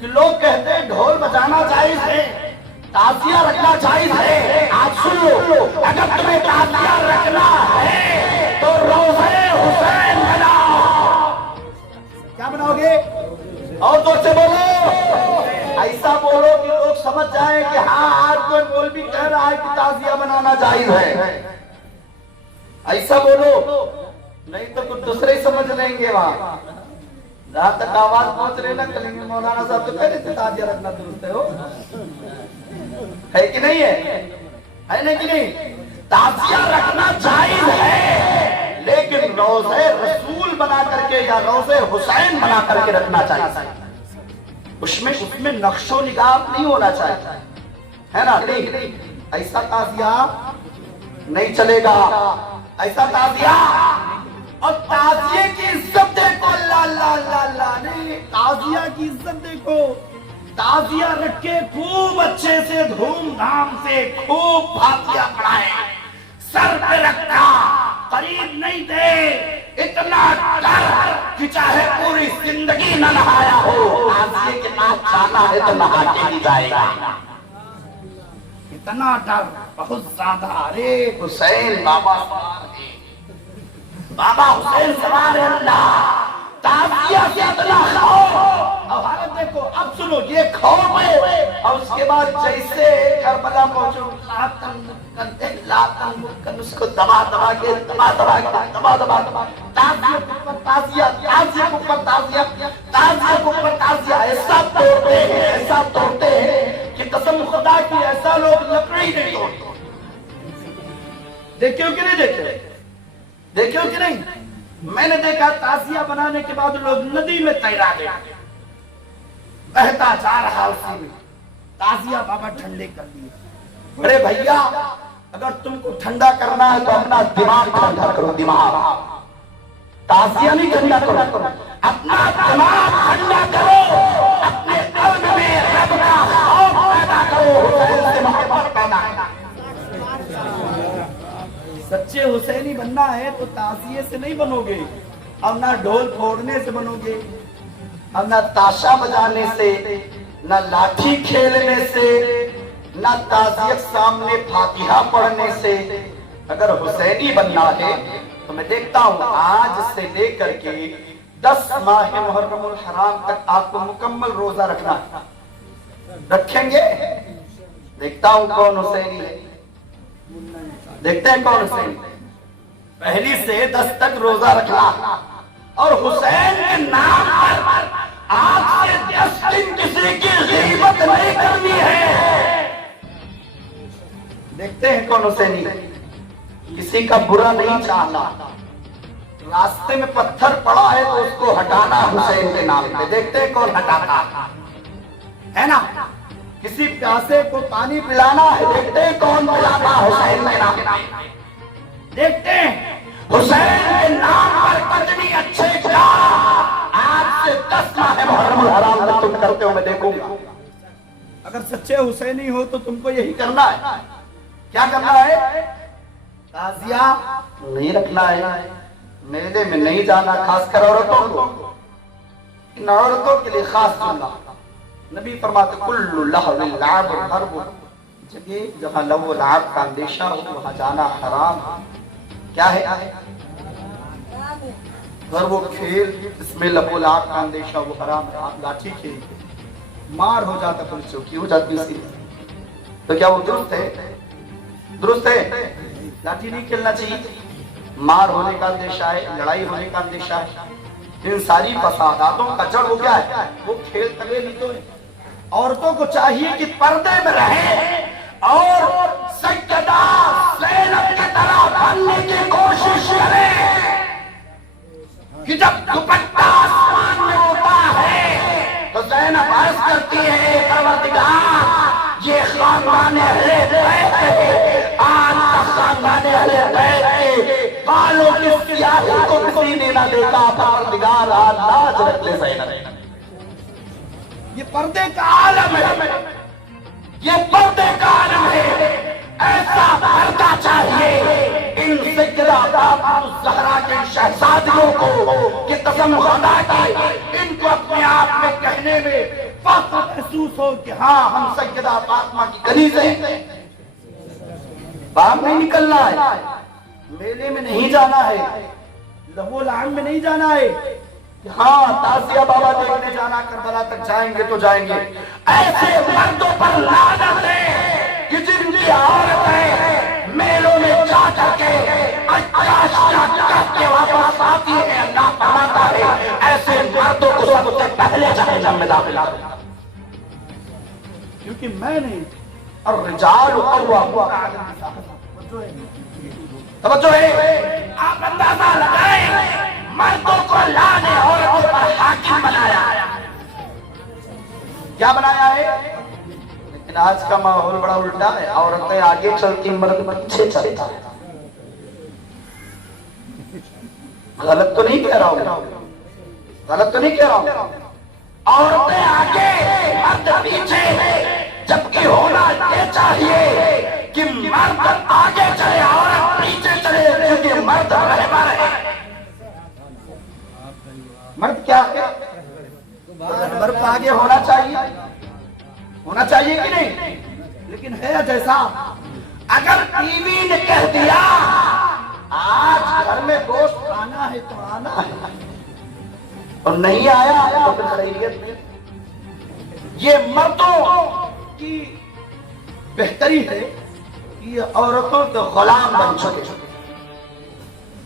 کہ لوگ کہتے ہیں ڈھول بجانا جائز ہے، تعزیہ رکھنا جائز ہے. آج سن لو، اگر تمہیں تعزیہ رکھنا ہے تو روزے حسین بناؤ. کیا بناؤ گے؟ اور زور سے بولو، ایسا بولو کہ لوگ سمجھ جائیں کہ ہاں آج کوئی مولوی کہہ رہا ہے کہ تعزیہ بنانا جائز ہے. ایسا بولو، نہیں تو کچھ دوسرے ہی سمجھ لیں گے. وہاں جہاں تک آواز پہنچ رہے نا کہیں گے مولانا صاحب تو کہہ رہے تھے تعزیہ رکھنا درست ہے. ہو ہے کہ نہیں ہے نا کہ نہیں؟ تعزیہ رکھنا جائز ہے، لیکن روزے رسول بنا کر کے یا روزے حسین بنا کر کے رکھنا چاہیے. اس میں نقش و نگار نہیں ہونا چاہیے، ہے نا؟ نہیں، ایسا تعزیہ نہیں چلے گا، ایسا تعزیہ. اور تعزیے کی عزت دیکھو، اللہ اللہ اللہ اللہ، نہیں، تعزیہ کی عزت دیکھو. تعزیہ رکھ کے خوب اچھے سے دھوم دھام سے خوب فاتحہ پڑھائے، سر پہ رکھا، قریب نہیں دے، اتنا ڈر کہ چاہے پوری زندگی نہ نہایا ہو، تعزیے کے پاس جانا ہے تو نہا کے ہی جائے گا. اتنا ڈر، بہت زیادہ. ارے حسین بابا حسین سوار اللہ، تعزیہ سے اتنا خوف. اب حالت دیکھو، اب سنو، یہ خوف ہے. اور اس کے بعد جیسے کربلا پہنچو، اس کو دبا دبا کے تعزیہ کے اوپر تعزیہ، ایسا توڑتے ہیں کہ قسم خدا کی ایسا لوگ لکڑی نہیں توڑتے. دیکھو کہ نہیں دیکھو کہ نہیں؟ میں نے دیکھا تعزیہ بنانے کے بعد لوگ ندی میں تیرا گئے، بہتا جا رہا اسی میں. تعزیہ بابا ٹھنڈے کر دیا. بڑے بھیا، اگر تم کو ٹھنڈا کرنا ہے تو اپنا دماغ ٹھنڈا کرو. دماغ، تعزیہ نہیں ٹھنڈا کرو، اپنا دماغ ٹھنڈا کرو. اپنے قلب میں رب کا خوف پیدا کرو، حسین سے محبت پیدا کرو. سچے حسینی بننا ہے تو تعزیے سے نہیں بنو گے، اب نہ ڈھول پھوڑنے سے بنو گے، اب نہ تاشا بجانے سے، نہ لاٹھی کھیلنے سے، نہ تعزیت سامنے فاتحہ پڑھنے سے. اگر حسینی بننا ہے تو میں دیکھتا ہوں آج سے لے کر کے 10 ماہ محرم الحرام تک آپ کو مکمل روزہ رکھنا ہے. رکھیں گے؟ دیکھتا ہوں کون حسینی ہے، دیکھتے ہیں کون حسین. پہلی سے 10 تک روزہ رکھنا اور حسین کے نام پر آج سے 10 دن کسی کی غیبت نہیں کرنی ہے. دیکھتے ہیں کون حسینی. کسی کا برا نہیں چاہنا، راستے میں پتھر پڑا ہے تو اس کو ہٹانا حسین کے نام پہ. دیکھتے ہیں کون ہٹاتا ہے نا. کسی پیاسے کو پانی پلانا ہے، دیکھتے ہیں کون پلاتا حسین کے نام. دیکھتے ہیں حسین کے نام پر کتنی اچھے کام آج سے 10 ماہ محرم الحرام تک تم کرتے ہو، میں دیکھوں گا. اگر سچے حسینی ہو تو تم کو یہی کرنا ہے. کیا کرنا ہے؟ تعزیہ نہیں رکھنا ہے، میلے میں نہیں جانا، خاص کر عورتوں کو. ان عورتوں کے لیے خاص سننا. نبی فرماتے کل لہو لعب حرب، جگہ جہاں لہو لعب کا اندیشہ ہو وہاں جانا حرام. کیا ہے؟ اگر وہ کھیل اس میں لہو لعب کا اندیشہ وہ حرام ہے. آپ لاٹھی کھیلتے مار ہو جاتا، پولیس چوکی ہو جاتی اسی، تو کیا وہ درست ہے؟ درست ہے؟ لاٹھی نہیں کھیلنا چاہیے. مار ہونے کا اندیشہ ہے، لڑائی ہونے کا اندیشہ ہے. ان ساری فساداتوں کا جڑ وہ کیا ہے؟ وہ کھیل تمیل ہی تو ہے. عورتوں کو چاہیے کہ پردے میں رہیں اور سیدہ زینب کی طرح بننے کی کوشش کریں کہ جب دوپٹہ آسمان میں ہوتا ہے تو زینب عرض کرتی ہے پروردگار یہ خاندان اہل بیت ہے، آج تک خاندان اہل بیت کے بالوں کی سیاہی کو کسی نے نہ دیکھا. پروردگار آج لاج رکھ لے زینب. یہ پردے کا عالم ہے، یہ پردے کا عالم ہے. ایسا پردہ چاہیے ان سیدہ فاطمہ الزہرا کے شہزادیوں کو کہ قسم خدا کی ان کو اپنے آپ میں کہنے میں فخر محسوس ہو کہ ہاں ہم سیدہ فاطمہ کی کنیز ہیں، باہر نہیں نکلنا ہے، میلے میں نہیں جانا ہے، لہو لعن میں نہیں جانا ہے کہ ہاں تازیہ بابا دیکھنے جانا، کربلا تک جائیں گے تو جائیں گے۔ ایسے مردوں پر لعنت ہے کہ جن کی عورتیں میلوں میں جا کر کے کے واپس آتی ہے، اللہ فرماتا ہے ایسے مردوں کو سب سے پہلے جہنم میں داخل کرنا، کیونکہ میں نے الرجال قوامون علی النساء۔ توجہ ہے، آپ اندازہ لگائیں مردوں کو اللہ نے عورتوں پر حاکم بنایا، کیا بنایا ہے؟ لیکن آج کا ماحول بڑا الٹا ہے، عورتیں آگے چلتی مرد پیچھے چلتا ہے۔ غلط تو نہیں کہہ رہا ہوں، غلط تو نہیں کہہ رہا ہوں، عورتیں آگے مرد پیچھے، جبکہ ہونا یہ چاہیے کہ مرد آگے چلے عورت پیچھے چلے، کیونکہ مرد رہبر ہے۔ مرد کیا ہے؟ رہبر کو آگے ہونا چاہیے، ہونا چاہیے کہ نہیں؟ لیکن ہے جیسا، اگر ٹی وی نے کہہ دیا آج گھر میں گوشت آنا ہے تو آنا ہے، اور نہیں آیا تو پھر خیریت نہیں۔ یہ مردوں کی بہتری ہے کہ یہ عورتوں کے غلام بن چکے،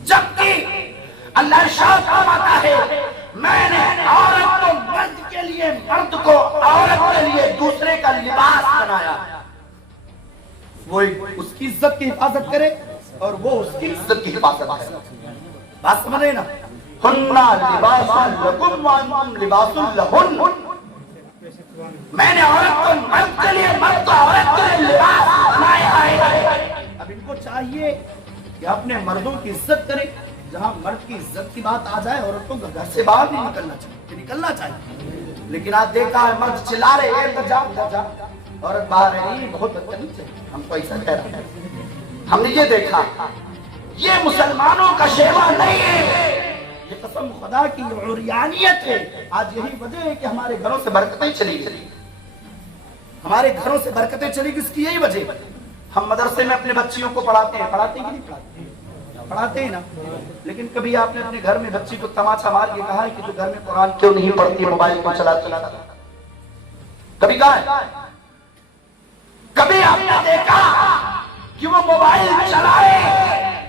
جبکہ اللہ ارشاد فرماتا ہے میں نے عورت کو مرد کے لیے، مرد کو عورت کے لیے دوسرے کا لباس بنایا، وہ اس کی عزت کی حفاظت کرے اور وہ اس کی عزت کی حفاظت کرے۔ بات سمجھے نا؟ ہننا لباس لکم وانتم لباس لہن، میں نے عورت کو مرد کے لیے، مرد کو عورت کے لیے لباس بنایا ہے۔ اب ان کو چاہیے کہ اپنے مردوں کی عزت کریں، جہاں مرد کی عزت کی بات آ جائے عورتوں کو گھر سے باہر نہیں نکلنا چاہیے، نکلنا چاہیے۔ لیکن آج دیکھا ہے مرد چلا رہے ہیں ادھر جا ادھر جا، عورت باہر ہے بہت بدتمیز ہے، ہم کو ایسا کہہ رہا ہے۔ ہم نے یہ دیکھا، یہ مسلمانوں کا شیوا نہیں ہے، یہ قسم خدا کی عریانیت ہے۔ آج یہی وجہ ہے کہ ہمارے گھروں سے برکتیں چلی گئی، ہمارے گھروں سے برکتیں چلی گئی، اس کی یہی وجہ۔ ہم مدرسے میں اپنے بچیوں کو پڑھاتے ہیں، پڑھاتے ہیں کہ نہیں پڑھاتے؟ پڑھاتے ہیں نا، لیکن کبھی آپ نے اپنے گھر میں بچی کو تماچا مار کے کہا ہے کہ تو گھر میں قرآن کیوں نہیں پڑھتی، موبائل کو چلاتی؟ کبھی کہا ہے؟ کبھی آپ نے دیکھا کہ وہ موبائل چلائے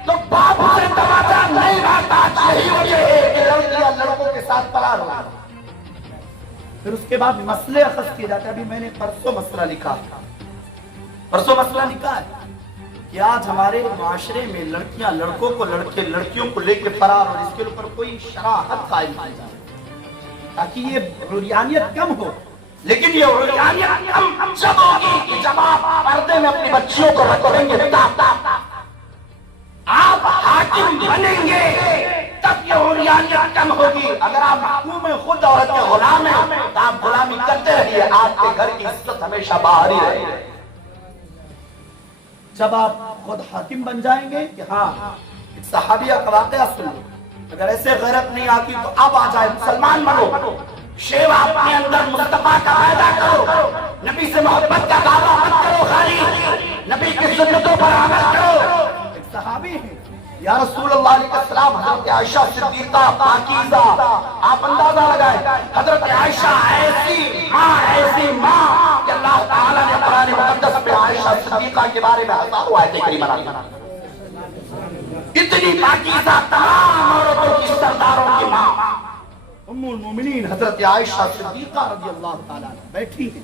تو باپ سے تماچا نہیں مارتا؟ یہی وجہ ہے کہ لڑکیاں لڑکوں کے ساتھ فرار ہو گئی۔ پھر اس کے بعد مسئلے اخذ کیے جاتے ہیں۔ ابھی میں نے پرسوں مسئلہ لکھا ہے کہ آج ہمارے معاشرے میں لڑکیاں لڑکوں کو، لڑکے لڑکیوں کو لے کے فرار، اور اس کے اوپر کوئی شراحت قائم کی جائے تاکہ یہ عریانیت کم ہو۔ لیکن یہ عریانیت کم جب ہوگی کہ جب آپ پردے میں اپنی بچیوں کو رکھیں گے، آپ حاکم بنیں گے، تب یہ عریانیت کم ہوگی۔ اگر آپ محکوم میں خود عورت کے غلام ہیں تو آپ غلامی کرتے رہیے، آپ کے گھر کی عزت ہمیشہ باہر ہی رہے گی۔ جب آپ خود حاکم بن جائیں گے کہ ہاں ایک صحابیہ کا واقعہ سن لو، اگر ایسے غیرت نہیں آتی تو اب آ جائے، مسلمان بنو، شیوا اپنے اندر مصطفیٰ کا پیدا کرو، نبی سے محبت کا دعویٰ مت کرو، خالی نبی کی سنتوں پر عمل کرو۔ ایک صحابی ہے یا رسول اللہ علیہ السلام، حضرت عائشہ صدیقہ پاکیزہ، آپ اندازہ لگائیں حضرت عائشہ ایسی ماں کہ اللہ تعالیٰ نے قرآن مقدس میں عائشہ صدیقہ کے بارے میں ہزاروں آیتیں کریمہ نازل کی۔ اتنی پاکیزہ، تمام عورتوں کی سرداروں کی ماں ام المومنین حضرت عائشہ صدیقہ رضی اللہ تعالیٰ بیٹھی ہے۔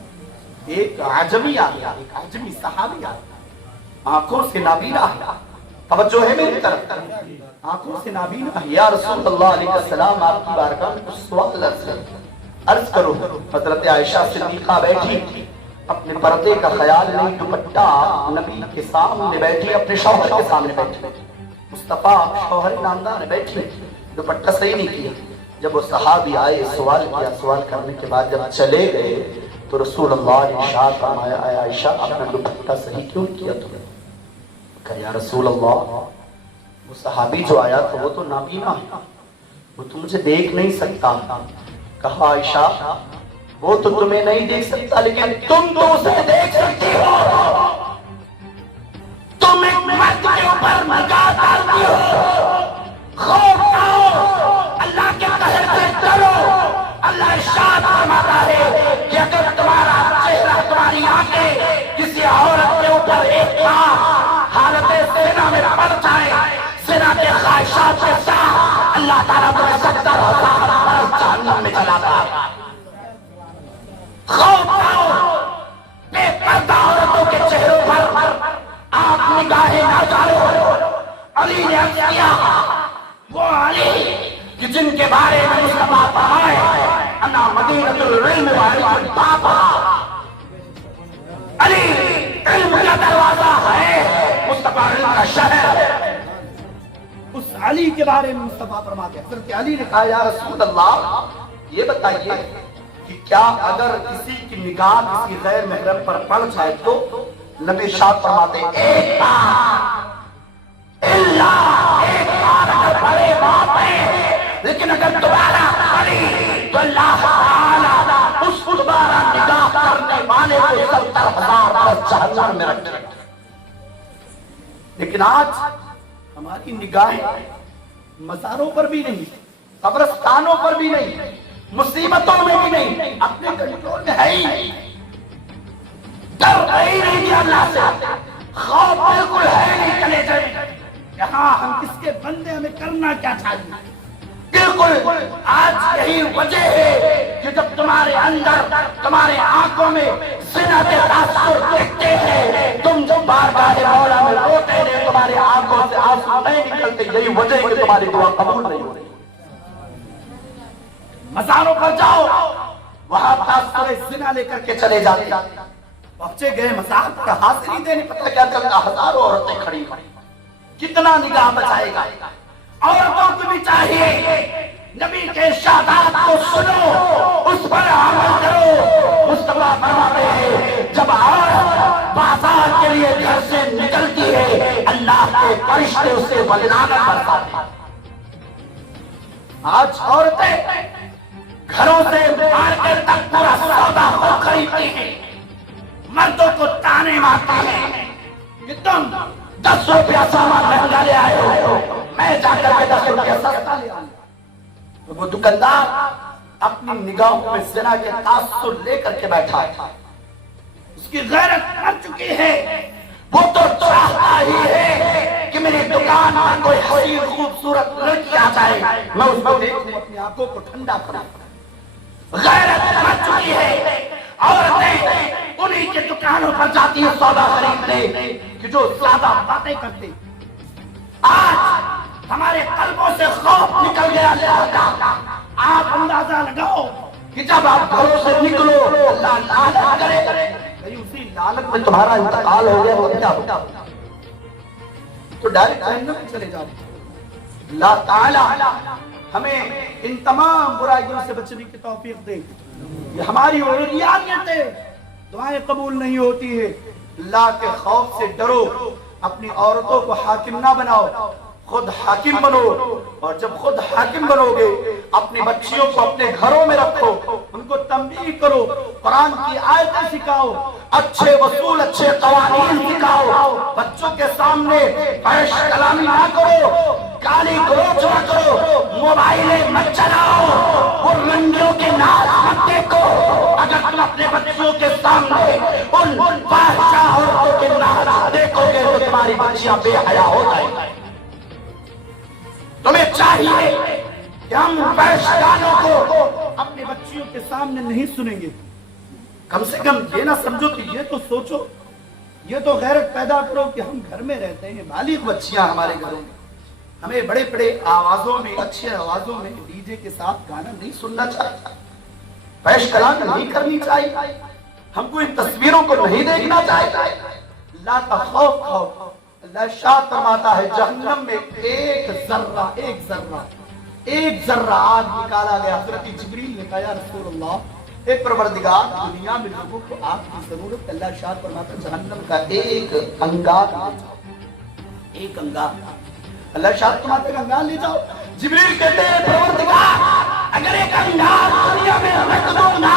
ایک عجمی آ گیا، ایک عجمی صحابی آ گیا، آنکھوں سے نابینا ہے، توجہ ہے میری طرف، آنکھوں سے نابینا ہے۔ یا رسول اللہ علیہ السلام، آپ کی بارگاہ میں کچھ سوال عرض کرو۔ حضرت عائشہ صدیقہ بیٹھی، اپنے پردے کا خیال نہیں، دوپٹہ نبی کے سامنے بیٹھی، اپنے شوہر کے سامنے بیٹھی، مصطفیٰ شوہر نامدار بیٹھی، دوپٹہ صحیح نہیں کیا۔ جب وہ صحابی آئے، سوال کیا، سوال کرنے کے بعد جب چلے گئے تو رسول اللہ نے ارشاد فرمایا، اے عائشہ اپنا دوپٹہ صحیح کیوں کیا تم نے؟ کہا یا رسول اللہ، وہ صحابی جو آیا تھا وہ تو نابینا ہے، وہ تو مجھے دیکھ نہیں سکتا۔ کہا عائشہ وہ تو تمہیں نہیں دیکھ سکتا لیکن تم تو اسے دیکھ سکتی ہو. تم ایک مرد کے اوپر نگاہ ڈالتی ہو. خوف کھاؤ, اللہ کے قہر سے ڈرو. اللہ ارشاد فرماتا ہے کہ اگر تمہارا چہرہ, تمہاری آنکھیں کسی عورت کے اوپر ایک بار حالت زنا میں پڑ جائے, زنا کے خواہشات کے ساتھ, اللہ تعالیٰ تمہیں 70,000 برس جہنم میں چلاتا ہے. خوف کھاؤ, بے پردہ عورتوں کے چہروں پر آپ نگاہیں نہ ڈالو. علی نے عرض کیا, وہ علی کہ جن کے بارے میں مصطفیٰ فرمائے انا مدینۃ العلم وعلم بابا, علی علم کا دروازہ ہے, مصطفیٰ علم کا شہر. اس علی کے بارے میں مصطفیٰ فرماتے ہیں, حضرت علی نے کہا یا رسول اللہ یہ بتائیے کہ کیا اگر کسی کی نگاہ کسی غیر محرم پر پڑ جائے تو نبی ارشاد فرماتے ہیں ایک بار اگر پڑے باپ ہے, لیکن اگر دوبارہ پڑی تو اللہ تعالیٰ اس دوبارہ نگاہ کرنے والے کو 70,000 برس جہنم میں رکھ دے. لیکن آج ہماری نگاہیں مزاروں پر بھی نہیں, قبرستانوں پر بھی نہیں, مصیبتوں میں بھی نہیں, اپنے کنٹرول میں ہے ہی نہیں. ڈر ہی نہیں دیا اللہ سے, خوف بالکل ہے نہیں کلیجے میں. یہاں ہم کس کے بندے, ہمیں کرنا کیا چاہیے. بالکل آج یہی وجہ ہے کہ جب تمہارے اندر, تمہارے آنکھوں میں زنا کے تاثر دیکھتے ہیں, تم جب بارگاہ مولا میں روتے ہیں, تمہارے آنکھوں سے آنسو نہیں نکلتے. یہی وجہ ہے کہ تمہاری دعا قبول نہیں ہو رہی. مزاروں پر جاؤ, وہاں تاثر زنا لے کر کے چلے جاتے. بچے گئے مزار پر, حاضری نہیں دینے, پتہ کیا چلتا, ہزاروں عورتیں کھڑی, کتنا نگاہ بچائے گا. عورتوں کو بھی چاہیے نبی کے ارشادات کو سنو, اس پر عمل کرو. مصطفیٰ فرماتے ہیں جب عورت بازار کے لیے گھر سے نکلتی ہے, اللہ کے فرشتے اسے ولادت برساتے ہیں. آج عورتیں گھروں سے مارکیٹ تک پورا سودا خود خریدتی ہیں, مردوں کو تانے مارتے ہیں کہ تم 10 روپیہ سامان مہنگا لے آئے ہو, میں جا کر کے 10 روپیہ سستا لے آؤں. تو وہ دکاندار اپنی نگاہوں میں زنا کے تاثر لے کر کے بیٹھا ہے, اس کی غیرت مر چکی ہے. وہ تو چاہتا ہی ہے کہ میری دکان میں کوئی حسین خوبصورت لڑکی آ جائے, میں اس کو دیکھوں, اپنی آنکھوں کو ٹھنڈا کروں. غیرت مر چکی ہے. عورتیں انہی کے دکانوں پر جاتی ہیں سودا خریدنے کہ جو زیادہ باتیں کرتے. آج ہمارے قلبوں سے خوف نکل گیا اللہ کا. آپ اندازہ لگاؤ کہ جب آپ گھروں سے نکلو, اللہ لعنت کرے, اسی لعنت میں تمہارا انتقال ہو گیا تو کیا ہوگا, تو ڈائریکٹ جہنم میں چلے جاؤ. اللہ تعالی ہمیں ان تمام برائیوں سے بچنے کی توفیق دے. یہ ہماری اولویات ہے, دعائیں قبول نہیں ہوتی ہے. اللہ کے خوف سے ڈرو, اپنی عورتوں کو حاکم نہ بناؤ, خود حاکم بنو. اور جب خود حاکم بنو گے, اپنی بچیوں کو اپنے گھروں میں رکھو, ان کو تنبیہ کرو, قرآن کی آیتیں سکھاؤ, اچھے وصول اچھے قوانین سکھاؤ. بچوں کے سامنے فحش کلامی نہ کرو, گالی گلوچ نہ کرو, موبائلیں مت چلاؤ, وہ رنگیوں کے ناچ مت دیکھو. اگر تم اپنے بچوں کے سامنے ان فاحشہ عورتوں کے ناچ دیکھو گے تو تمہاری بچیاں بے حیا ہو جائیں گی. تمہیں چاہیے کہ ہم فحش گانوں کو اپنے بچیوں کے سامنے نہیں سنیں گے. کم سے کم یہ نہ سمجھو کہ یہ تو سوچو, یہ تو غیرت پیدا کرو کہ ہم گھر میں رہتے ہیں, بالغ بچیاں ہمارے گھروں میں, ہمیں بڑے بڑے آوازوں میں, اچھے آوازوں میں ڈی جے کے ساتھ گانا نہیں سننا چاہیے, فحش کلام نہیں کرنی چاہیے, ہم کو ان تصویروں کو نہیں دیکھنا چاہیے. اللہ کا خوف کھاؤ. اللہ ارشاد فرماتا ہے جہنم میں ایک ذرہ آگ نکالا گیا. حضرت جبریل نے کہا یا رسول اللہ, اے پروردگار دنیا میں لوگوں کو آگ کی ضرورت. اللہ ارشاد فرماتا ہے جہنم کا ایک انگار, ایک انگار. اللہ ارشاد فرماتا ہے انگار لے جاؤ. جبریل کہتے ہیں پروردگار اگر ایک انگار دنیا میں رکھ دوں گا,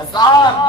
1000